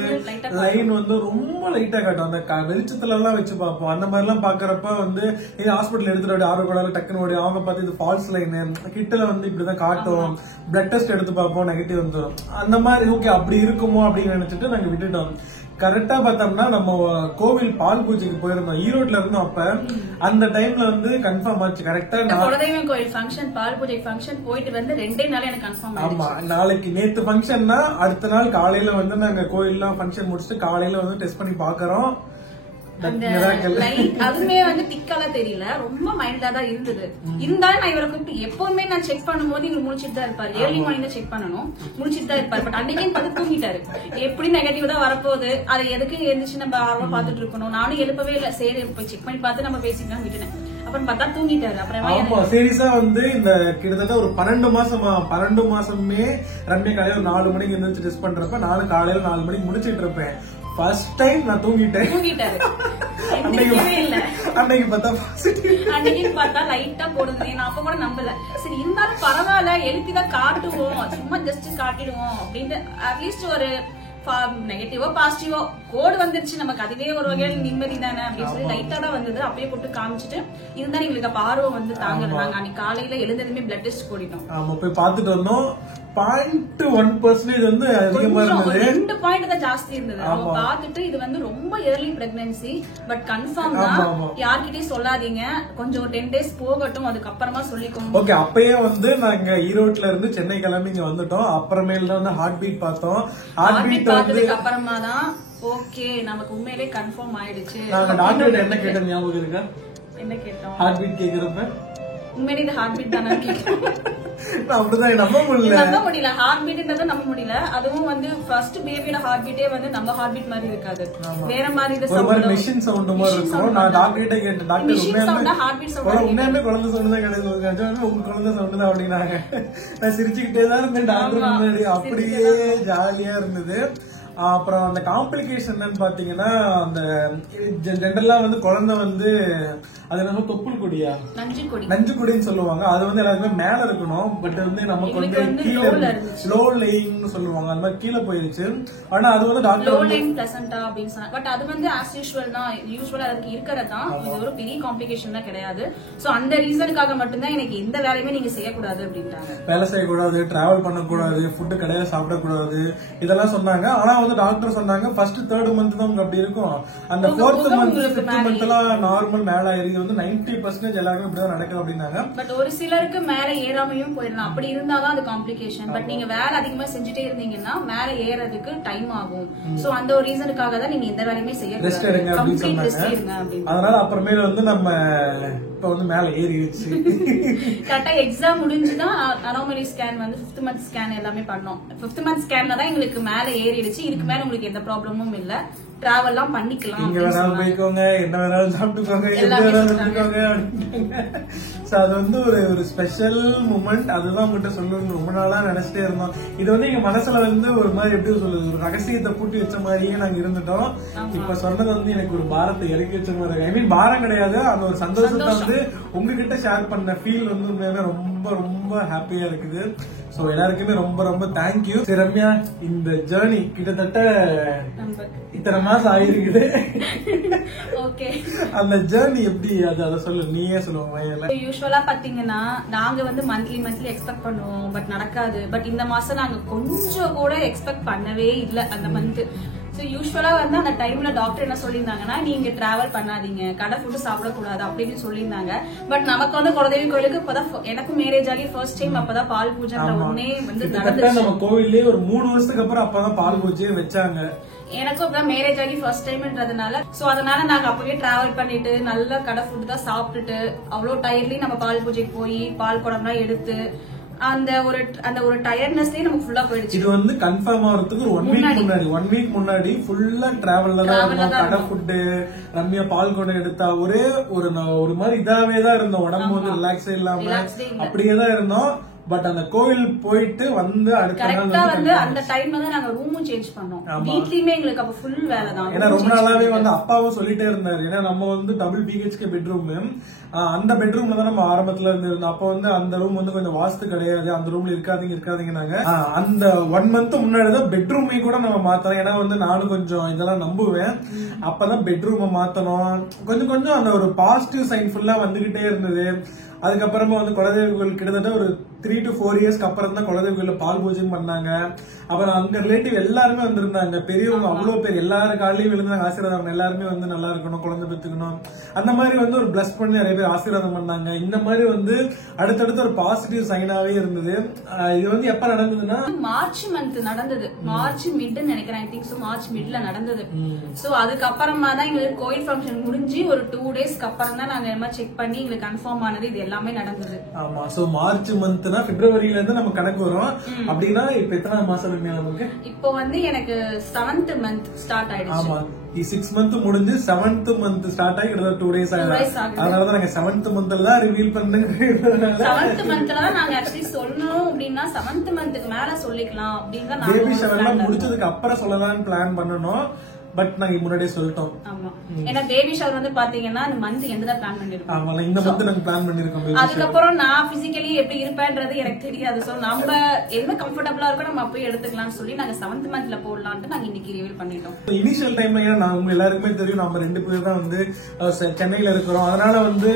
லைன் வந்து ரொம்ப லைட்டா காட்டும். அந்த வெளிச்சத்துல எல்லாம் வச்சு பார்ப்போம். அந்த மாதிரி எல்லாம் பாக்குறப்ப வந்து இது ஹாஸ்பிட்டல் எடுத்துட்டு ஆர்வம் டக்குன்னு ஓடி அவங்க பார்த்து இது ஃபால்ஸ் லைன் கிட்டல வந்து இப்படிதான் காட்டும். பிளட் டெஸ்ட் எடுத்து பார்ப்போம், நெகட்டிவ் வந்துடும். அந்த மாதிரி ஓகே அப்படி இருக்குமோ அப்படின்னு நினைச்சிட்டு நாங்க விட்டுட்டோம். கரெக்டா பார்த்தோம்னா நம்ம கோவில் பால் பூஜைக்கு போயிருந்தோம், ஈரோட்ல இருந்தோம். அப்ப அந்த டைம்ல வந்து கன்ஃபார்ம் ஆச்சு. கரெக்டா குலதெய்வ கோயில் ஃபங்க்ஷன், பால் பூஜை ஃபங்க்ஷன் போயிட்டு வந்து 2 நாள் எனக்கு கன்ஃபார்ம் ஆச்சு. ஆமா, நாளைக்கு நேத்து ஃபங்க்ஷன்னா அடுத்த நாள் காலையில வந்து நாங்க கோயில்லாம் ஃபங்க்ஷன் முடிச்சுட்டு காலையில வந்து டெஸ்ட் பண்ணி பாக்குறோம். அதுமே வந்து திக்காலாம் தெரியல, ரொம்ப மைல்டா தான் இருந்தது. இருந்தாலும் நான் இவரை கூப்பிட்டு எப்பவுமே நான் செக் பண்ணும்போது இவர் முடிச்சிட்டு தான் இருப்பாரு. ஏர்லி மார்னிங் தான் செக் பண்ணணும், முடிச்சிட்டு தான் இருப்பாரு. பட் அன்னைக்கு பார்த்து தூங்கிட்டாரு. எப்படி நெகட்டிவ் தான் வரப்போகுது, அது எதுக்கு எழுந்துச்சு நம்ம ஆர்வம் பாத்துட்டு இருக்கணும். நானும் எழுப்பவே இல்ல. சரி போய் செக் பண்ணி பார்த்து நம்ம பேசிக்கலாம் விட்டுனேன். அப்புறம் பார்த்தா தூங்கிட்டாரு. அப்புறம் சீரியஸா வந்து இந்த கிட்டத்தட்ட ஒரு 12 மாசமே ரம்யா காலையில 4 மணிக்கு எழுந்திரிச்சு டெஸ்ட் பண்றப்ப நானும் காலையில 4 மணிக்கு முடிச்சிட்டு இருப்பேன். ஃபர்ஸ்ட் டைம் நான் தூங்கிட்டேன். அன்னைக்கு பார்த்தா லைட்டா போடுது. நான் அப்ப கூட நம்பல. சரி இருந்தாலும் பரவாயில்ல, எழுப்பிதான் காட்டுவோம், சும்மா ஜஸ்ட் காட்டிடுவோம் அப்படின்ட்டு அட்லீஸ்ட் ஒரு நெகட்டிவோ பாசிட்டிவோ கோடு வந்துருச்சு நமக்கு, அதுவே ஒரு வகையில் நிம்மதி தானே அப்படின்னு சொல்லி லைட்டா தான் வந்தது. அப்படியே போட்டு காமிச்சிட்டு இருந்தாலும் எங்களுக்கு அப்ப ஆர்வம் வந்து தாங்கல. நாங்க அன்னைக்கு காலையில எழுந்ததுமே பிளட் டெஸ்ட் போடிட்டோம். போய் பாத்துட்டு வந்தோம். 0.1% வந்து அதிகமா இருந்தது. பாயிண்ட் தான் ஜாஸ்தி இருந்தது. அவங்க பாத்துட்டு இது வந்து ரொம்ப ஏர்லி பிரெக்னன்சி, பட் கன்ஃபார்ம் தான், யார்கிட்டயும் சொல்லாதீங்க, கொஞ்சம் 10 days போகட்டும், அதுக்கப்புறமா சொல்லிக்கோங்க. ஓகே, அப்பயே வந்து நாங்க ஈரோட்ல இருந்து சென்னை கிளம்பி இங்க வந்துட்டோம். அப்புறமேல தான் ஹார்ட் பீட் பார்த்தோம். ஹார்ட் பீட் பார்த்ததுக்கு அப்புறமா தான் ஓகே நமக்கு உண்மையிலே கன்ஃபார்ம் ஆயிடுச்சு. நாங்க டாக்டர் என்ன கேட்ட ஞாபகம் இருக்கா? என்ன கேட்டோம்? ஹார்ட் பீட் கேக்குறப்ப உண்மையிலே இது ஹார்ட் பீட் தானே கேட்டோம். அப்படிதான் நம்ப முடியல. ஹார்ட் பீட்ன்றத நம்ப முடியல. அதுவும் வந்து ஃபர்ஸ்ட் பேபியோட ஹார்ட் பீட்டே வந்து நம்ம ஹார்ட் பீட் மாதிரி இருக்காது, வேற மாதிரி மெஷின் சவுண்ட் மாதிரி இருக்கும். நான் டாக்டர் கிட்ட கேட்டேன், டாக்டர் உண்மையுமே குழந்தை சவுண்ட் தான் கிடையாது, உங்க குழந்தை சவுண்ட் தான் அப்படின்னாங்க. நான் சிரிச்சுக்கிட்டே தான் இருந்தேன் டாக்டர் முன்னாடி, அப்படியே ஜாலியா இருந்தது. அப்புறம் அந்த காம்ப்ளிகேஷன் பாத்தீங்கன்னா, அந்த ஜென்ரலா வந்து குழந்தை வந்து அது நம்ம தொப்புள் கொடியா நஞ்சு கொடின்னு சொல்லுவாங்க. அது வந்து எல்லாருமே மேல இருக்கணும், பட் வந்து நமக்கு வந்து கீழே லோ லேயிங்னு சொல்லுவாங்க, அந்த மாதிரி கீழே போயிருச்சு. ஆனா அது வந்து டாக்டர் லோ லேயிங் பிளசன்டா அப்படின்னு சொன்னாங்க. பட் அது வந்து ஆஸ் யூசுவல் தான், யூசுவலா அதுக்கு இருக்கிறதான், இது ஒரு பெரிய காம்ப்ளிகேஷன் தான் கிடையாது. சோ அந்த ரீசனுக்காக மட்டும்தான் எனக்கு எந்த வேலையுமே நீங்க செய்யக்கூடாது அப்படின்ட்டாங்க. வேலை செய்யக்கூடாது, டிராவல் பண்ணக்கூடாது, ஃபுட்டு கடையில சாப்பிடக்கூடாது, இதெல்லாம் சொன்னாங்க. ஆனா வந்து டாக்டர் சொன்னாங்க ஃபர்ஸ்ட் 3rd month தான் உங்களுக்கு அப்படி இருக்கும், அந்த 4th month 5th month எல்லாம் நார்மல் மேல ஆயிருக்கு, வந்து 90% எல்லாருமே இப்படிதான் நடக்கும் அப்படின்னாங்க. பட் ஒரு சிலருக்கு மேல ஏறாமையும் போயிடலாம், அப்படி இருந்தாதான் அது காம்ப்ளிகேஷன். பட் நீங்க வேலை அதிகமா செஞ்சுட்டே இருந்தீங்கன்னா மேல ஏறதுக்கு டைம் ஆகும். சோ அந்த ஒரு ரீசனுக்காக தான் நீங்க எந்த வேலையுமே செய்யக்கூடாது, ரெஸ்ட் எடுங்க அப்படின்னு சொன்னாங்க. அதனால அப்புறமேல வந்து நம்ம இப்ப வந்து மேல ஏறிடுச்சு. கரெக்டா எக்ஸாம் முடிஞ்சுதான் அனாமலி ஸ்கேன் வந்து 5th month ஸ்கேன் எல்லாமே பண்ணோம். 5th month ஸ்கேன்ல தான் எங்களுக்கு மேல ஏறிடுச்சு. இதுக்கு மேல உங்களுக்கு எந்த ப்ராப்ளமும் இல்ல, டிராவல்லாம் பண்ணிக்கலாம், நீங்க வேணாலும் போய்க்கோங்க, என்ன வேணாலும் சாப்பிட்டுக்கோங்க, எந்த வேணாலும் இருந்துக்கோங்க அப்படின்ட்டாங்க. சோ அது வந்து ஒரு ஸ்பெஷல் மூமெண்ட். அதுதான் உங்ககிட்ட சொல்லணும்னு ரொம்ப நாளா நினைச்சிட்டே இருந்தோம். இது வந்து எங்க மனசுல வந்து ஒரு மாதிரி எப்படி சொல்றது, ஒரு ரகசியத்தை பூட்டி வச்ச மாதிரியே நாங்க இருந்துட்டோம். இப்ப சொன்னது வந்து எனக்கு ஒரு பாரத்தை இறக்கி வச்ச மாதிரி, ஐ மீன் பாரம் கிடையாது, அந்த ஒரு சந்தோஷத்தை வந்து உங்ககிட்ட ஷேர் பண்ண ஃபீல் வந்து உண்மையாவே ரொம்ப ரொம்ப ஹாப்பியா இருக்குது. சோ எல்லாருக்குமே ரொம்ப ரொம்ப தேங்க்யூ. ரம்யா, இந்த ஜேர்னி கிட்டத்தட்ட இத்தனை மாசம் ஆயிருக்குது. அந்த ஜேர்னி எப்படி, அதை சொல்லு, நீயே சொல்லுவாங்க. யூஸ்வலா பாத்தீங்கன்னா நாங்க வந்து மந்த்லி எக்ஸ்பெக்ட் பண்ணுவோம், பட் நடக்காது. பட் இந்த மாசம் நாங்க கொஞ்சம் கூட எக்ஸ்பெக்ட் பண்ணவே இல்லை அந்த மந்த். யூஸ்வலா வந்து அந்த டைம்ல டாக்டர் என்ன சொல்லியிருந்தாங்கன்னா, நீங்க டிராவல் பண்ணாதீங்க, கடை ஃபுட்டு சாப்பிடக்கூடாது அப்படின்னு சொல்லியிருந்தாங்க. பட் நமக்கு வந்து குலதெய்வ கோயிலுக்கு இப்பதான் எனக்கும் மேரேஜ் ஆகி ஃபர்ஸ்ட் டைம் அப்பதான் பால் பூஜைன்ற ஒன்னே வந்து நடந்துச்சு. நம்ம கோவிலே ஒரு 3 வருஷத்துக்கு அப்புறம் அப்பதான் பால் பூஜையே வச்சாங்க. எனக்கும் அப்பதான் மேரேஜ் ஆகி ஃபர்ஸ்ட் டைம்ன்றதுனால சோ அதனால நாங்க அப்பவே டிராவல் பண்ணிட்டு நல்ல கடை ஃபுட் தான் சாப்பிட்டுட்டு அவ்வளவு டயர்லயும் நம்ம பால் பூஜைக்கு போய் பால் குடம்லாம் எடுத்து அந்த ஒரு டயர்ட்னஸ்லயே நமக்கு ஃபுல்லா போயிடுச்சு. இது வந்து கன்ஃபார்ம் ஆகிறதுக்கு ஒரு 1 வீக் முன்னாடி ஃபுல்லா டிராவல்ல தான் இருந்தோம். கடை ஃபுட்டு, ரம்யா பால் குடம் எடுத்தா ஒரே ஒரு மாதிரி இதாவே தான் இருந்தோம். உடம்பு வந்து ரிலாக்ஸே இல்லாம அப்படியே தான் இருந்தோம். பட் அந்த கோவில் போயிட்டு வந்து அடுத்த நாள் வந்து அந்த டைம்ல தான் நாங்க ரூமும் சேஞ்ச் பண்ணோம். வீட்லயுமே எங்களுக்கு அப்ப ஃபுல் வேலை தான். ஏன்னா ரொம்ப நாளாவே வந்து அப்பாவும் சொல்லிட்டே இருந்தாரு, ஏன்னா நம்ம வந்து டபுள் BHK பெட்ரூம், அந்த பெட்ரூம்ல தான் நம்ம ஆரம்பத்துல இருந்து இருந்தோம். அப்ப வந்து அந்த ரூம் வந்து கொஞ்சம் வாஸ்து கிடையாது, அந்த ரூம்ல இருக்காதீங்கன்னாங்க. அந்த 1 month முன்னாடிதான் பெட்ரூமே கூட நம்ம மாத்தணும். ஏன்னா வந்து நானும் கொஞ்சம் இதெல்லாம் நம்புவேன். அப்பதான் பெட்ரூமை மாத்தணும். கொஞ்சம் அந்த ஒரு பாசிட்டிவ் சைன் ஃபுல்லா வந்துகிட்டே இருந்தது. அதுக்கப்புறமா வந்து குலதெய்வ கோயில் கிட்டத்தட்ட ஒரு 3 to 4 years அப்புறம் தான் குலதெய்வ கோயில பால் பூஜை பண்ணாங்க. அப்புறம் அங்க ரிலேட்டிவ் எல்லாருமே வந்திருந்தாங்க, பெரியவங்க அவ்வளவு பேர், எல்லாரும் காலையும் விழுந்தாங்க ஆசீர்வாதம். எல்லாருமே வந்து நல்லா இருக்கணும், குழந்தை பெற்றுக்கணும், அந்த மாதிரி வந்து ஒரு பிளஸ் பண்ணி நிறைய பேர் ஆசீர்வாதம் பண்ணாங்க. இந்த மாதிரி வந்து அடுத்தடுத்து ஒரு பாசிட்டிவ் சைனாவே இருந்தது. இது வந்து எப்ப நடந்ததுன்னா மார்ச் மந்த் நடந்தது, மார்ச் மிட் நினைக்கிறேன், ஐ திங்க் சோ மார்ச் மிட்ல நடந்தது. சோ அதுக்கப்புறமா தான் எங்களுக்கு கோயில் ஃபங்க்ஷன் முடிஞ்சு ஒரு 2 daysக்கு அப்புறம் தான் நாங்க எல்லாம் செக் பண்ணி எங்களுக்கு கன்ஃபார்ம் ஆனது இது எல்லாமே நடந்தது. ஆமா, சோ மார்ச் மந்த்னா பிப்ரவரியில இருந்து நம்ம கணக்கு வரும். அப்படின்னா இப்ப எத்தனை மாசம் நமக்கு? இப்போ வந்து எனக்கு 7th month ஸ்டார்ட் ஆயிடுச்சு. ஆமா, 6 month முடிஞ்சு 7th month ஸ்டார்ட் ஆகி 2 days ஆயிடுச்சு. அதனாலதான் நாங்க 7th monthல தான் ரிவீல் பண்ணுங்க. 7th monthல தான் நாங்க ஆக்சுவலி சொல்லணும் அப்படின்னா 7th monthக்கு மேல சொல்லிக்கலாம் அப்படின்னு தான் பேபி ஷவர்லாம் முடிச்சதுக்கு அப்புறம் சொல்லலாம்னு பிளான் பண்ணனும். பட் நாங்க முன்னாடியே சொல்லிட்டோம். ஆமா, ஏன்னா பேபி ஷவர் வந்து பாத்தீங்கன்னா இந்த மந்த் எந்த பிளான் பண்ணிருக்கோம். ஆமா, இந்த மந்த் நாங்க பிளான் பண்ணிருக்கோம். அதுக்கப்புறம் நான் பிசிக்கலி எப்படி இருப்பேன்றது எனக்கு தெரியாது. சோ நம்ம என்ன கம்ஃபர்டபுளா இருக்கோ நம்ம போய் எடுத்துக்கலாம்னு சொல்லி நாங்க 7th monthல போடலாம்னு நாங்க இன்னைக்கு ரிவீல் பண்ணிட்டோம். இனிஷியல் டைம்ல ஏன்னா நான் உங்க எல்லாருக்குமே தெரியும், நம்ம 2 பேர் தான் வந்து சென்னையில இருக்கிறோம். அதனால வந்து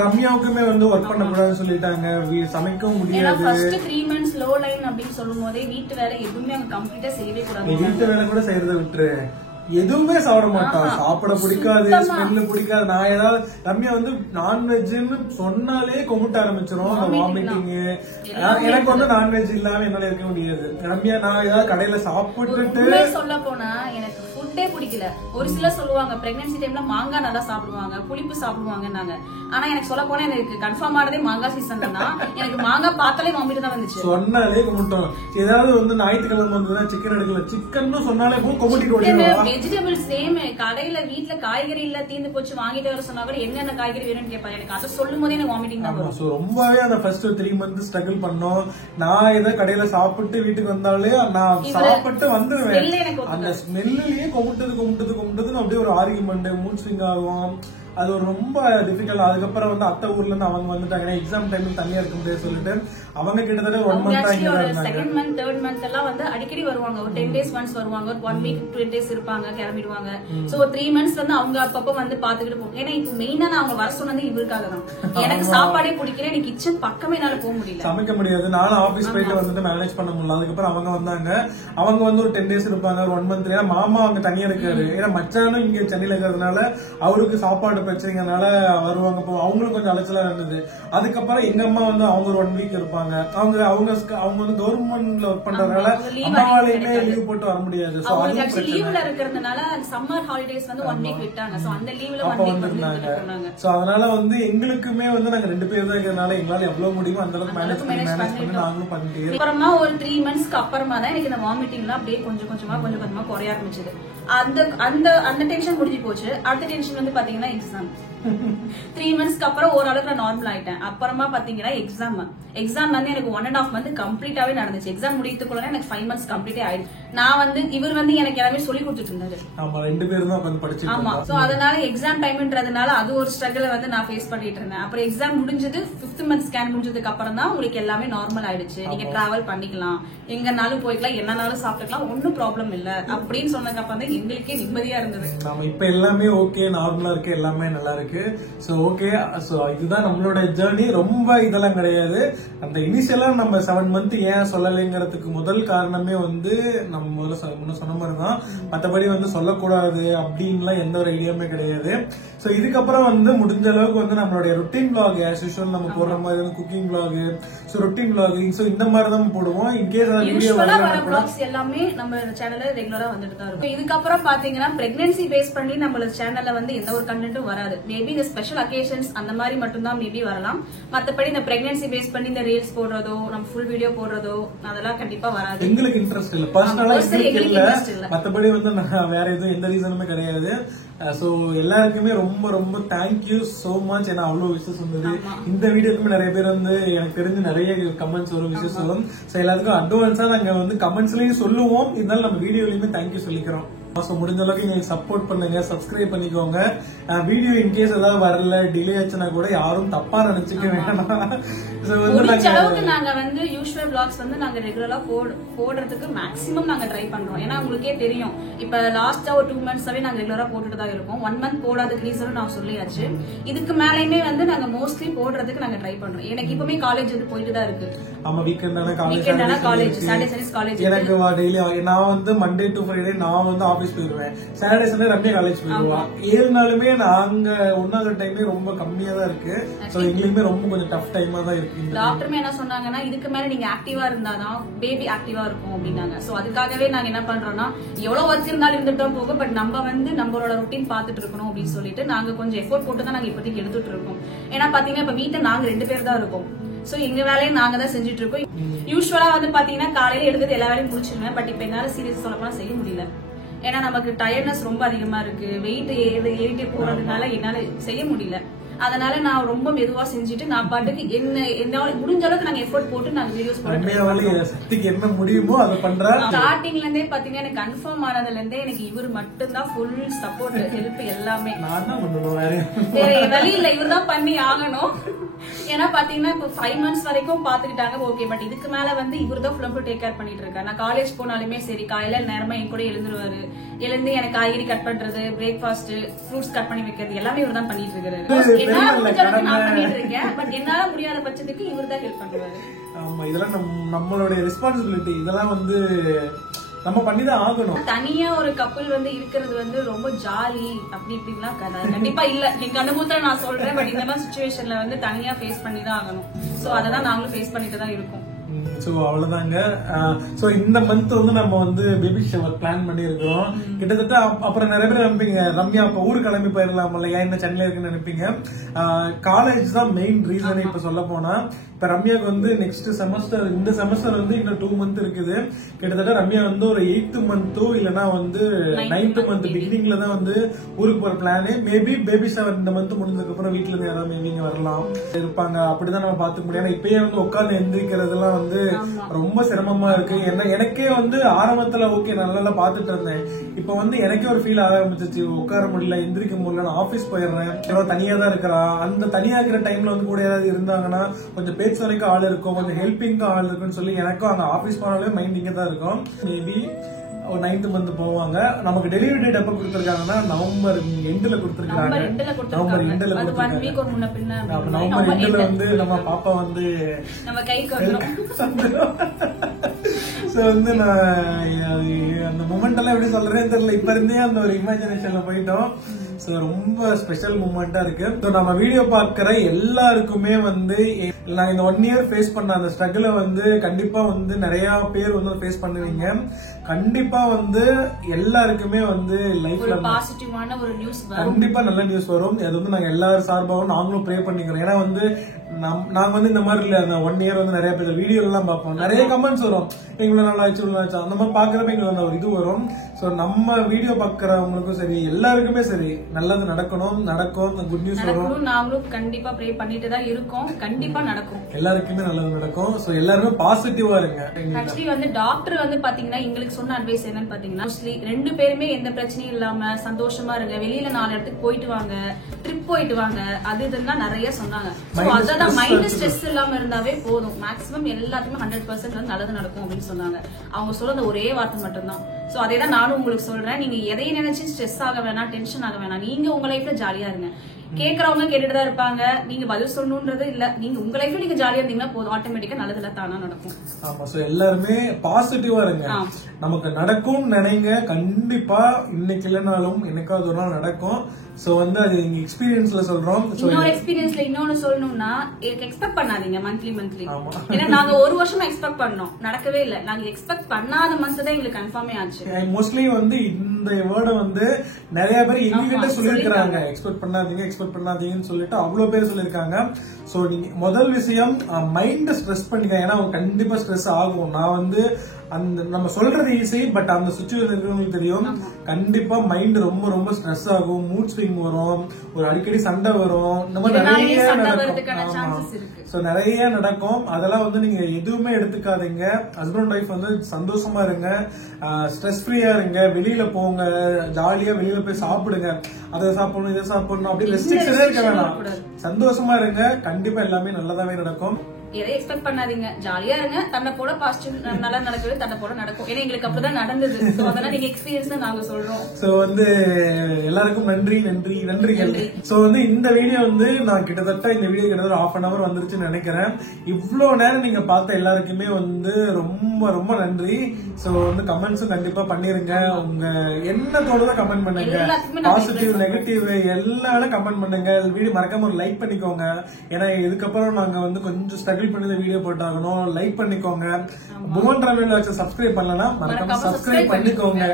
ரம்யாவுக்குமே வந்து ஒர்க் பண்ண கூடாதுன்னு சொல்லிட்டாங்க, சமைக்கவும் முடியாது. First 3 months low low line அப்படின்னு சொல்லும் போதே வீட்டு வேலை எதுவுமே அங்க கம்ப்ளீட்டா செய்யவே கூடாது. வீட்டு வேலை கூட செய்யறத விட்டுரு, எதுவுமே சாப்பிட மாட்டான். சாப்பிட பிடிக்காது, ஸ்மெல்லு பிடிக்காது. நான் ஏதாவது ரம்யா வந்து நான்வெஜ்னு சொன்னாலே கொமுட்ட ஆரம்பிச்சிரும், வாமிட்டிங். எனக்கு வந்து நான்வெஜ் இல்லாம என்னால இருக்க முடியாது. ரம்யா நான் ஏதாவது கடையில சாப்பிட்டுட்டு சொல்ல போனா எனக்கு ஃபுட்டே பிடிக்கல. ஒரு சிலர் சொல்லுவாங்க பிரெக்னன்சி டைம்ல மாங்காய் நல்லா சாப்பிடுவாங்க, புளிப்பு சாப்பிடுவாங்க. ஆனா எனக்கு சொல்ல போனா எனக்கு கன்ஃபார்ம் ஆனதே மாங்காய் சீசன் தான். எனக்கு மாங்காய் பார்த்தாலே வாமிட்டு தான் வந்துச்சு. சொன்னாலே கொமுட்டோம். ஏதாவது வந்து ஞாயிற்றுக்கிழமை வந்து சிக்கன் எடுக்கல, சிக்கன் சொன்னாலே கொமுட்டிட்டு ஓடிடுவாங்க. Vegetables same. கடையில வீட்டுல காய்கறி இல்ல தீந்து போச்சு வாங்கிட்டு வர சொன்னா கூட என்னென்ன காய்கறி வேணும்னு கேட்பாரு. எனக்கு அதை சொல்லும் போதே எனக்கு வாமிட்டிங் தான் வரும். ரொம்பவே அந்த ஃபர்ஸ்ட் 3 months ஸ்ட்ரகிள் பண்ணோம். நான் ஏதோ கடையில சாப்பிட்டு வீட்டுக்கு வந்தாலே நான் சாப்பிட்டு வந்துருவேன். அந்த ஸ்மெல்லையே கொமுட்டதுன்னு அப்படியே ஒரு ஆர்கியூமெண்ட், மூட் ஸ்விங் ஆகும். அது ஒரு ரொம்ப டிஃபிகல்ட். அதுக்கப்புறம் வந்து அத்தை ஊர்ல இருந்து அவங்க வந்துட்டாங்க. எக்ஸாம் டைம்ல தனியா இருக்க முடியாது சொல்லிட்டு அவங்க கிட்டத்தட்ட 1 month second month third month எல்லாம் வந்து அடிக்கடி வருவாங்க. ஒரு 10 days ஒன்ஸ் வருவாங்க, ஒரு 1 week 2 days இருப்பாங்க, கிளம்பிடுவாங்க. சோ 3 months வந்து அவங்க அப்பப்ப வந்து பாத்துக்கிட்டு போகும். ஏன்னா இப்ப மெயினா நான் அவங்க வர சொன்னது இவருக்காக தான். எனக்கு சாப்பாடே பிடிக்கல, எனக்கு கிச்சன் பக்கமே என்னால போக முடியல, சமைக்க முடியாது. நானும் ஆபீஸ் போயிட்டு வந்துட்டு மேனேஜ் பண்ண முடியல. அதுக்கப்புறம் அவங்க வந்தாங்க. அவங்க வந்து ஒரு 10 days இருப்பாங்க, ஒரு 1 month. ஏன்னா மாமா அவங்க தனியா இருக்காரு. ஏன்னா மச்சானும் இங்க சென்னையில இருக்கிறதுனால அவருக்கு சாப்பாடு பிரச்சனைனால வருவாங்க. அவங்களுக்கு கொஞ்சம் அலைச்சலா இருந்தது. அதுக்கப்புறம் எங்க அம்மா வந்து அவங்க ஒரு 1 week இருப்பாங்க. அவங்க வந்து கவர்மெண்ட்ல ஒர்க் பண்றதுனால அம்மாவாலையுமே லீவ் போட்டு வர முடியாது. லீவ்ல இருக்கிறதுனால சம்மர் ஹாலிடேஸ் வந்து 1 week விட்டாங்க. சோ அந்த லீவ்ல 1 week வந்திருந்தாங்க. சோ அதனால வந்து எங்களுக்குமே வந்து நாங்க 2 பேர் தான் இருக்கிறதுனால எங்களால எவ்வளவு முடியுமோ அந்த அளவுக்கு மேனேஜ் பண்ணி நாங்களும் பண்ணிட்டு. அப்புறமா ஒரு 3 monthsக்கு அப்புறமா தான் எனக்கு இந்த வாமிட்டிங் எல்லாம் அப்படியே கொஞ்சம் கொஞ்சமா குறைய ஆரம்பிச்சது. அந்த டென்ஷன் முடிஞ்சு போச்சு. அடுத்த டென்ஷன் வந்து பாத்தீங்கன்னா எக்ஸாம். 3 monthsக்கு அப்புறம் ஓரளவுக்கு நான் நார்மல் ஆயிட்டேன். அப்புறமா பாத்தீங்கன்னா எக்ஸாம் வந்து எனக்கு 1.5 month கம்ப்ளீட்டாவே நடந்துச்சு. எக்ஸாம் முடியறதுக்குள்ள எனக்கு 5 months கம்ப்ளீட்டே ஆயிடுச்சு. நான் வந்து இவர் வந்து எனக்கு எல்லாமே சொல்லி கொடுத்துட்டு இருந்தாரு. ஆமா 2 பேரும் தான் வந்து படிச்சிட்டு ஆமா. சோ அதனால எக்ஸாம் டைம்ன்றதுனால அது ஒரு ஸ்ட்ரகிள் வந்து நான் ஃபேஸ் பண்ணிட்டு இருந்தேன். அப்புறம் எக்ஸாம் முடிஞ்சது 5th month ஸ்கேன் முடிஞ்சதுக்கு அப்புறம் தான் உங்களுக்கு எல்லாமே நார்மல் ஆயிடுச்சு. நீங்க டிராவல் பண்ணிக்கலாம், எங்கனாலும் போய்க்கலாம், என்னனாலும் சாப்பிட்டுக்கலாம், ஒன்னும் ப்ராப்ளம் இல்ல அப்படின்னு சொன்னதுக்கு அப்புறம் தான் எங்களுக்கே நிம்மதியா இருந்தது. ஆமா இப்ப எல்லாமே ஓகே, நார்மலா இருக்கு, எல்லாமே நல்லா இருக்கு. சோ ஓகே, சோ இதுதான் நம்மளோட ஜர்னி. ரொம்ப இதெல்லாம் கிடையாது. அந்த இனிஷியலா நம்ம 7 month ஏன் சொல்லலைங்கிறதுக்கு முதல் காரணமே வந்து நம்ம முதல்ல சொன்ன மாதிரிதான். மற்றபடி வந்து சொல்லக்கூடாது அப்படின்லாம் எந்த ஒரு ஐடியாவுமே கிடையாது. சோ இதுக்கப்புறம் வந்து முடிஞ்ச அளவுக்கு வந்து நம்மளுடைய ரொட்டீன் விளாக் ஆஸ் யூசுவல் நம்ம போடுற மாதிரி வந்து cooking vlog, so routine vlogging, so இந்த மாதிரி தான் போடுவோம். இன்கேஸ் அந்த வீடியோ எல்லாமே நம்ம சேனல்ல ரெகுலரா வந்துட்டு தான் இருக்கும். இதுக்கப்புறம் பாத்தீங்கன்னா பிரெக்னன்சி பேஸ் பண்ணி நம்ம சேனல்ல வந்து எந்த ஒரு கண்டென்ட்டும் வராது. மேபி இந்த ஸ்பெஷல் அகேஷன்ஸ் அந்த மாதிரி மட்டும் தான் மேபி வரலாம். மத்தபடி இந்த பிரெக்னன்சி பேஸ் பண்ணி இந்த ரீல்ஸ் போடுறதோ நம்ம ஃபுல் வீடியோ போடுறதோ அதெல்லாம் கண்டிப்பா வராது. எங்களுக்கு இன்ட்ரெஸ்ட் இல்ல, பர்சனலா இல்ல. மத்தபடி வந்து வேற எதுவும் எந்த ரீசனுமே கிடையாது. சோ எல்லாருக்குமே ரொம்ப ரொம்ப தேங்க்யூ சோ மச். ஏன்னா அவ்வளவு விஷயம் வந்தது. இந்த வீடியோக்குமே நிறைய பேர் வந்து எனக்கு தெரிஞ்சு நிறைய கமெண்ட்ஸ் வரும், விஷயம் வரும். சோ எல்லாத்துக்கும் அட்வான்ஸா நாங்க வந்து கமெண்ட்ஸ்லயும் சொல்லுவோம், இருந்தாலும் நம்ம வீடியோலயுமே தேங்க்யூ சொல்லிக்கிறோம். முடிஞ்ச அளவுக்கு எங்களுக்கு சப்போர்ட் பண்ணுங்க, சப்ஸ்கிரைப் பண்ணிக்கோங்க. வீடியோ இன்கேஸ் ஏதாவது வரல, டிலே ஆச்சுன்னா கூட யாரும் தப்பா நினைச்சுக்க வேண்டாம். நாங்க வந்து யூசுவல் பிளாக்ஸ் வந்து நாங்க ரெகுலரா போடுறதுக்கு மேக்ஸிமம் நாங்க ட்ரை பண்றோம். ஏன்னா உங்களுக்கே தெரியும், இப்ப லாஸ்டா ஒரு 2 monthsவே நாங்க ரெகுலரா போட்டுட்டு தான் இருக்கோம். 1 month போடாத ரீசனும் நான் சொல்லியாச்சு. இதுக்கு மேலயுமே வந்து நாங்க மோஸ்ட்லி போடுறதுக்கு நாங்க ட்ரை பண்றோம். எனக்கு இப்பவுமே காலேஜ் வந்து போயிட்டு தான் இருக்கு. ஆமா வீக்கெண்டான காலேஜ், சாட்டர்டே சண்டே காலேஜ். எனக்கு டெய்லி நான் வந்து மண்டே டு ஃப்ரைடே நான் வந்து ஆபீஸ் போயிருவேன். சாட்டர்டே சண்டே ரம்யா காலேஜ் போயிருவா. 7 நாளுமே நாங்க ஒன்னாவது டைமே ரொம்ப கம்மியா தான் இருக்கு. சோ எங்களுக்குமே ரொம்ப கொஞ்சம் டஃப் டைமா தான் இருக்கு. டாக்டர் என்ன சொன்னாங்கன்னா, இதுக்கு மேல நீங்க ஆக்டிவா இருந்தாதான் பேபி ஆக்டிவா இருக்கும் அப்படின்னாங்க. சோ அதுக்காகவே நாங்க என்ன பண்றோம்னா, எவ்வளவு ஒர்க் இருந்தாலும் இருந்துட்டு தான் போகும், பட் நம்ம வந்து நம்மளோட ரொட்டீன் பாத்துட்டு இருக்கணும் அப்படின்னு சொல்லிட்டு நாங்க கொஞ்சம் எஃபோர்ட் போட்டு தான் நாங்க இப்போதைக்கு எடுத்துட்டு இருக்கோம். ஏன்னா பாத்தீங்கன்னா இப்ப வீட்டை நாங்க 2 பேர் தான் இருக்கோம். சோ எங்க வேலையை நாங்க தான் செஞ்சுட்டு இருக்கோம். யூஸ்வலா வந்து பாத்தீங்கன்னா காலையில எடுக்கிறது எல்லா வேலையும் முடிச்சிருவேன். பட் இப்ப என்னால சீரியஸ் சொல்லப்போனா செய்ய முடியல. ஏன்னா நமக்கு டயர்ட்னஸ் ரொம்ப அதிகமா இருக்கு. வெயிட் ஏறிட்டே போறதுனால என்னால செய்ய முடியல. அதனால நான் ரொம்ப மெதுவா செஞ்சுட்டு நான் பாட்டுக்கு என்ன முடிஞ்ச அளவுக்கு நாங்க எஃபோர்ட் போட்டு நாங்க வீடியோஸ் போட்டு என்ன முடியுமோ அதை பண்றேன். ஸ்டார்டிங்ல இருந்தே பாத்தீங்கன்னா எனக்கு கன்ஃபார்ம் ஆனதுல இருந்தே எனக்கு இவர் மட்டும் தான் ஃபுல் சப்போர்ட், ஹெல்ப் எல்லாமே. வேற வழி இல்ல, இவர் தான் பண்ணி ஆகணும். ஏன்னா பாத்தீங்கன்னா இப்போ 5 months வரைக்கும் பாத்துக்கிட்டாங்க ஓகே. பட் இதுக்கு மேல வந்து இவரு தான் ஃபுல் டேக் கேர் பண்ணிட்டு இருக்காரு. நான் காலேஜ் போனாலுமே சரி காலையில நேரமா என் கூட எழுந்துருவாரு. எழுந்து எனக்கு காய்கறி கட் பண்றது, பிரேக்ஃபாஸ்ட், ஃப்ரூட்ஸ் கட் பண்ணி வைக்கிறது எல்லாமே இவர் தான் பண்ணிட்டு இருக்காரு. என்னால முடிஞ்ச அளவுக்கு நான் பண்ணிட்டு இருக்கேன். பட் என்னால முடியாத பட்சத்துக்கு இவர் தான் ஹெல்ப் பண்ணுவாரு. ஆமா, இதெல்லாம் நம்மளுடைய ரெஸ்பான்சிபிலிட்டி. இதெல்லாம் வந்து நம்ம பண்ணிதான் ஆகணும். தனியா ஒரு கப்பல் வந்து இருக்கிறது வந்து ரொம்ப ஜாலி அப்படி இப்படிலாம் கண்டிப்பா இல்ல. எங்க அனுபவத்துல நான் சொல்றேன். பட் இந்த மாதிரி சிச்சுவேஷன்ல வந்து தனியா ஃபேஸ் பண்ணி தான் ஆகணும். சோ அததான் நாங்களும் ஃபேஸ் பண்ணிட்டு தான் இருக்கோம். சோ அவ்வளவுதாங்க. சோ இந்த மந்த் வந்து நம்ம வந்து பேபி ஷவர் பிளான் பண்ணி இருக்கிறோம். கிட்டத்தட்ட அப்புறம் நிறைய பேர் நினைப்பீங்க ரம்யா அப்ப ஊரு கிளம்பி போயிடலாம் இல்லையா, என்ன சென்னையில இருக்குன்னு நினைப்பீங்க. காலேஜ் தான் மெயின் ரீசன். இப்ப சொல்ல போனா இப்ப ரம்யாக்கு வந்து நெக்ஸ்ட் செமஸ்டர், இந்த செமஸ்டர் வந்து இன்னும் 2 month இருக்குது. கிட்டத்தட்ட ரம்யா வந்து ஒரு 8th month இல்லனா வந்து 9th month பிகினிங்ல தான் வந்து ஊருக்கு போற பிளானு. மேபி பேபி ஷவர் இந்த மந்த் முடிஞ்சதுக்கு அப்புறம் வீட்டுல இருந்து யாராவது மேபி இங்க வரலாம் இருப்பாங்க. அப்படிதான் நம்ம பாத்துக்க முடியும். ஏன்னா இப்பயே வந்து உட்கார்ந்து எந்திரிக்கிறதுலாம் வந்து ரொம்ப சிரமமா இருக்கு. எனக்கே வந்து ஆரம்பத்துல ஓகே நல்லா பாத்துட்டு இருந்தேன். இப்ப வந்து எனக்கே ஒரு ஃபீல் ஆரம்பிச்சிச்சு, உட்கார முடியல, எந்திரிக்க முடியல, நான் ஆபீஸ் போயிடுறேன், தனியா தான் இருக்கிறான். அந்த தனியா இருக்கிற டைம்ல வந்து கூட யாராவது இருந்தாங்கன்னா கொஞ்சம் பேச்சு வரைக்கும் ஆள் இருக்கும், கொஞ்சம் ஹெல்பிங் ஆள் இருக்குன்னு சொல்லி எனக்கும் அங்க ஆபீஸ் போனாலே மைண்ட் இங்க தான் இருக்கும். மேபி ஒரு 9th month போவாங்க. நமக்கு டெலிவரி டேட் எப்ப கொடுத்திருக்காங்கன்னா நவம்பர் எண்ட்ல கொடுத்திருக்காங்க. நவம்பர் எண்ட்ல வந்து நம்ம பாப்பா வந்து நம்ம கைக்கு சோ வந்து நான் அந்த மூமெண்ட் எல்லாம் எப்படி சொல்றேன்னு தெரியல. இப்ப இருந்தே அந்த ஒரு இமேஜினேஷன்ல போயிட்டோம். சோ ரொம்ப ஸ்பெஷல் மூமெண்டா இருக்கு. சோ நம்ம வீடியோ பாக்குற எல்லாருக்குமே வந்து நான் இந்த 1 year ஃபேஸ் பண்ண அந்த ஸ்ட்ரகிளை வந்து கண்டிப்பா வந்து நிறைய பேர் வந்து ஃபேஸ் பண்ணுவீங்க. கண்டிப்பா வந்து எல்லாருக்குமே வந்து லைஃப்ல பாசிட்டிவான ஒரு நியூஸ் வரும். கண்டிப்பா நல்ல நியூஸ் வரும். அது வந்து நாங்க எல்லாரும் சார்பாகவும் நாங்களும் ப்ரே பண்ணிக்கிறோம். ஏன்னா வந்து நாங்க வந்து இந்த மாதிரி இல்ல, அந்த 1 year வந்து நிறைய பேர் வீடியோ எல்லாம் பார்ப்போம், நிறைய கமெண்ட்ஸ் வரும், இவ்வளவு நாள் ஆச்சு இவ்வளவு ஆச்சு, அந்த மாதிரி பாக்குறப்ப எங்களுக்கு ஒரு இது வரும். சோ நம்ம வீடியோ பாக்குறவங்களுக்கும் சரி எல்லாருக்குமே சரி நல்லது நடக்கணும், நடக்கும், குட் நியூஸ் வரும். நாங்களும் கண்டிப்பா ப்ரே பண்ணிட்டு தான் இருக்கோம். கண்டிப்பா நடக்கும், எல்லாருக்குமே நல்லது நடக்கும். சோ எல்லாருமே பாசிட்டிவா இருங்க. ஆக்சுவலி வந்து டாக்டர் வந்து பாத்தீங்கன்னா எங்களுக்கு சொன்ன அட்வைஸ் என்னன்னு பாத்தீங்கன்னா மோஸ்ட்லி 2 பேருமே எந்த பிரச்சனையும் இல்லாம சந்தோஷமா இருங்க, வெளியில 4 இடத்துக்கு போயிட்டு வாங்க, ட்ரிப் போயிட்டு வாங்க, அது இதெல்லாம் நிறைய சொன்னாங்க. அதான் மைண்ட் ஸ்ட்ரெஸ் இல்லாம இருந்தாவே போதும். மேக்ஸிமம் எல்லாத்துக்குமே 100% வந்து நல்லது நடக்கும் அப்படின்னு சொன்னாங்க. அவங்க சொல்ற ஒரே வார்த்தை மட்டும்தான். சோ அதே தான் நானும் உங்களுக்கு சொல்றேன். நீங்க எதையும் நினைச்சு ஸ்ட்ரெஸ் ஆக வேணாம், டென்ஷன் ஆக வேணாம். நீங்க உங்க லைஃப்ல ஜாலியா இருங்க. கேக்குறவங்க கேட்டுட்டு தான் இருப்பாங்க, நீங்க பதில் சொல்லணும்ன்றது இல்ல. நீங்க உங்க லைஃப்ல நீங்க ஜாலியா இருந்தீங்கன்னா போதும், ஆட்டோமேட்டிக்கா நல்லதுல தானா நடக்கும். ஆமா, சோ எல்லாருமே பாசிட்டிவா இருங்க. நமக்கு நடக்கும் நினைங்க, கண்டிப்பா இன்னைக்கு இல்லைனாலும் என்னைக்காவது ஒரு நாள் நடக்கும். சோ வந்து அது எங்க எக்ஸ்பீரியன்ஸ்ல சொல்றோம். இன்னொரு எக்ஸ்பீரியன்ஸ்ல இன்னொன்னு சொல்லணும்னா எக்ஸ்பெக்ட் பண்ணாதீங்க மந்த்லி. ஏன்னா நாங்க 1 வருஷமா எக்ஸ்பெக்ட் பண்ணோம், நடக்கவே இல்ல. நாங்க எக்ஸ்பெக்ட் பண்ணாத மந்த் தான் எங்களுக்கு கன்ஃபார்மே ஆச்சு. மோஸ்ட்லி வந்து இந்த வேர்டை வந்து நிறைய பேர் எங்ககிட்ட சொல்லிருக்காங்க, எக்ஸ்பெக்ட் பண்ணாதீங்கன்னு சொல்லிட்டு அவ்வளவு பேர் சொல்லிருக்காங்க. சோ நீங்க முதல் விஷயம் மைண்ட் ஸ்ட்ரெஸ் பண்ணிக்க. ஏன்னா கண்டிப்பா ஸ்ட்ரெஸ் ஆகும். நான் வந்து அந்த நம்ம சொல்றது ஈஸி, பட் அந்த சிச்சுவேஷன் இருக்கிறவங்களுக்கு தெரியும். கண்டிப்பா மைண்ட் ரொம்ப ரொம்ப ஸ்ட்ரெஸ் ஆகும், மூட் ஸ்விங் வரும், ஒரு அடிக்கடி சண்டை வரும், இந்த மாதிரி நிறைய நடக்கும். சோ நிறைய நடக்கும். அதெல்லாம் வந்து நீங்க எதுவுமே எடுத்துக்காதீங்க. ஹஸ்பண்ட் ஒய்ஃப் வந்து சந்தோஷமா இருங்க, ஸ்ட்ரெஸ் ஃப்ரீயா இருங்க, வெளியில போங்க, ஜாலியா வெளியில போய் சாப்பிடுங்க, அதை சாப்பிடணும் இதை சாப்பிடணும் அப்படி ரெஸ்ட்ரிக்ஷனே இருக்க வேணாம். சந்தோஷமா இருங்க, கண்டிப்பா எல்லாமே நல்லதாவே நடக்கும். எதை எக்ஸ்பெக்ட் பண்ணாதீங்க, ஜாலியா இருங்க. தன்னை போல பாசிட்டிவ் நல்லா நடக்கவே தன்னை போல நடக்கும். ஏன்னா எங்களுக்கு அப்படிதான் நடந்தது. அதனால நீங்க எக்ஸ்பீரியன்ஸ் தான் நாங்க சொல்றோம். சோ வந்து எல்லாருக்கும் நன்றிகள். சோ வந்து இந்த வீடியோ வந்து நான் கிட்டத்தட்ட இந்த வீடியோ கிட்டத்தட்ட 1/2 hour வந்துருச்சுன்னு நினைக்கிறேன். இவ்வளவு நேரம் நீங்க பார்த்த எல்லாருக்குமே வந்து ரொம்ப ரொம்ப நன்றி. சோ வந்து கமெண்ட்ஸும் கண்டிப்பா பண்ணிருங்க. உங்க என்ன தோணுதோ கமெண்ட் பண்ணுங்க, பாசிட்டிவ் நெகட்டிவ் எல்லாரும் கமெண்ட் பண்ணுங்க. வீடியோ மறக்காம ஒரு லைக் பண்ணிக்கோங்க. ஏன்னா இதுக்கப்புறம் நாங்க வந்து கொஞ்சம் ஸ்ட்ரகிள் பண்ணி வீடியோ போட்டாகணும். லைக் பண்ணிக்கோங்க. புவன் ரமேஷ் சப்ஸ்கிரைப் பண்ணலன்னா மறக்காம சப்ஸ்கிரைப் பண்ணிக்கோங்க.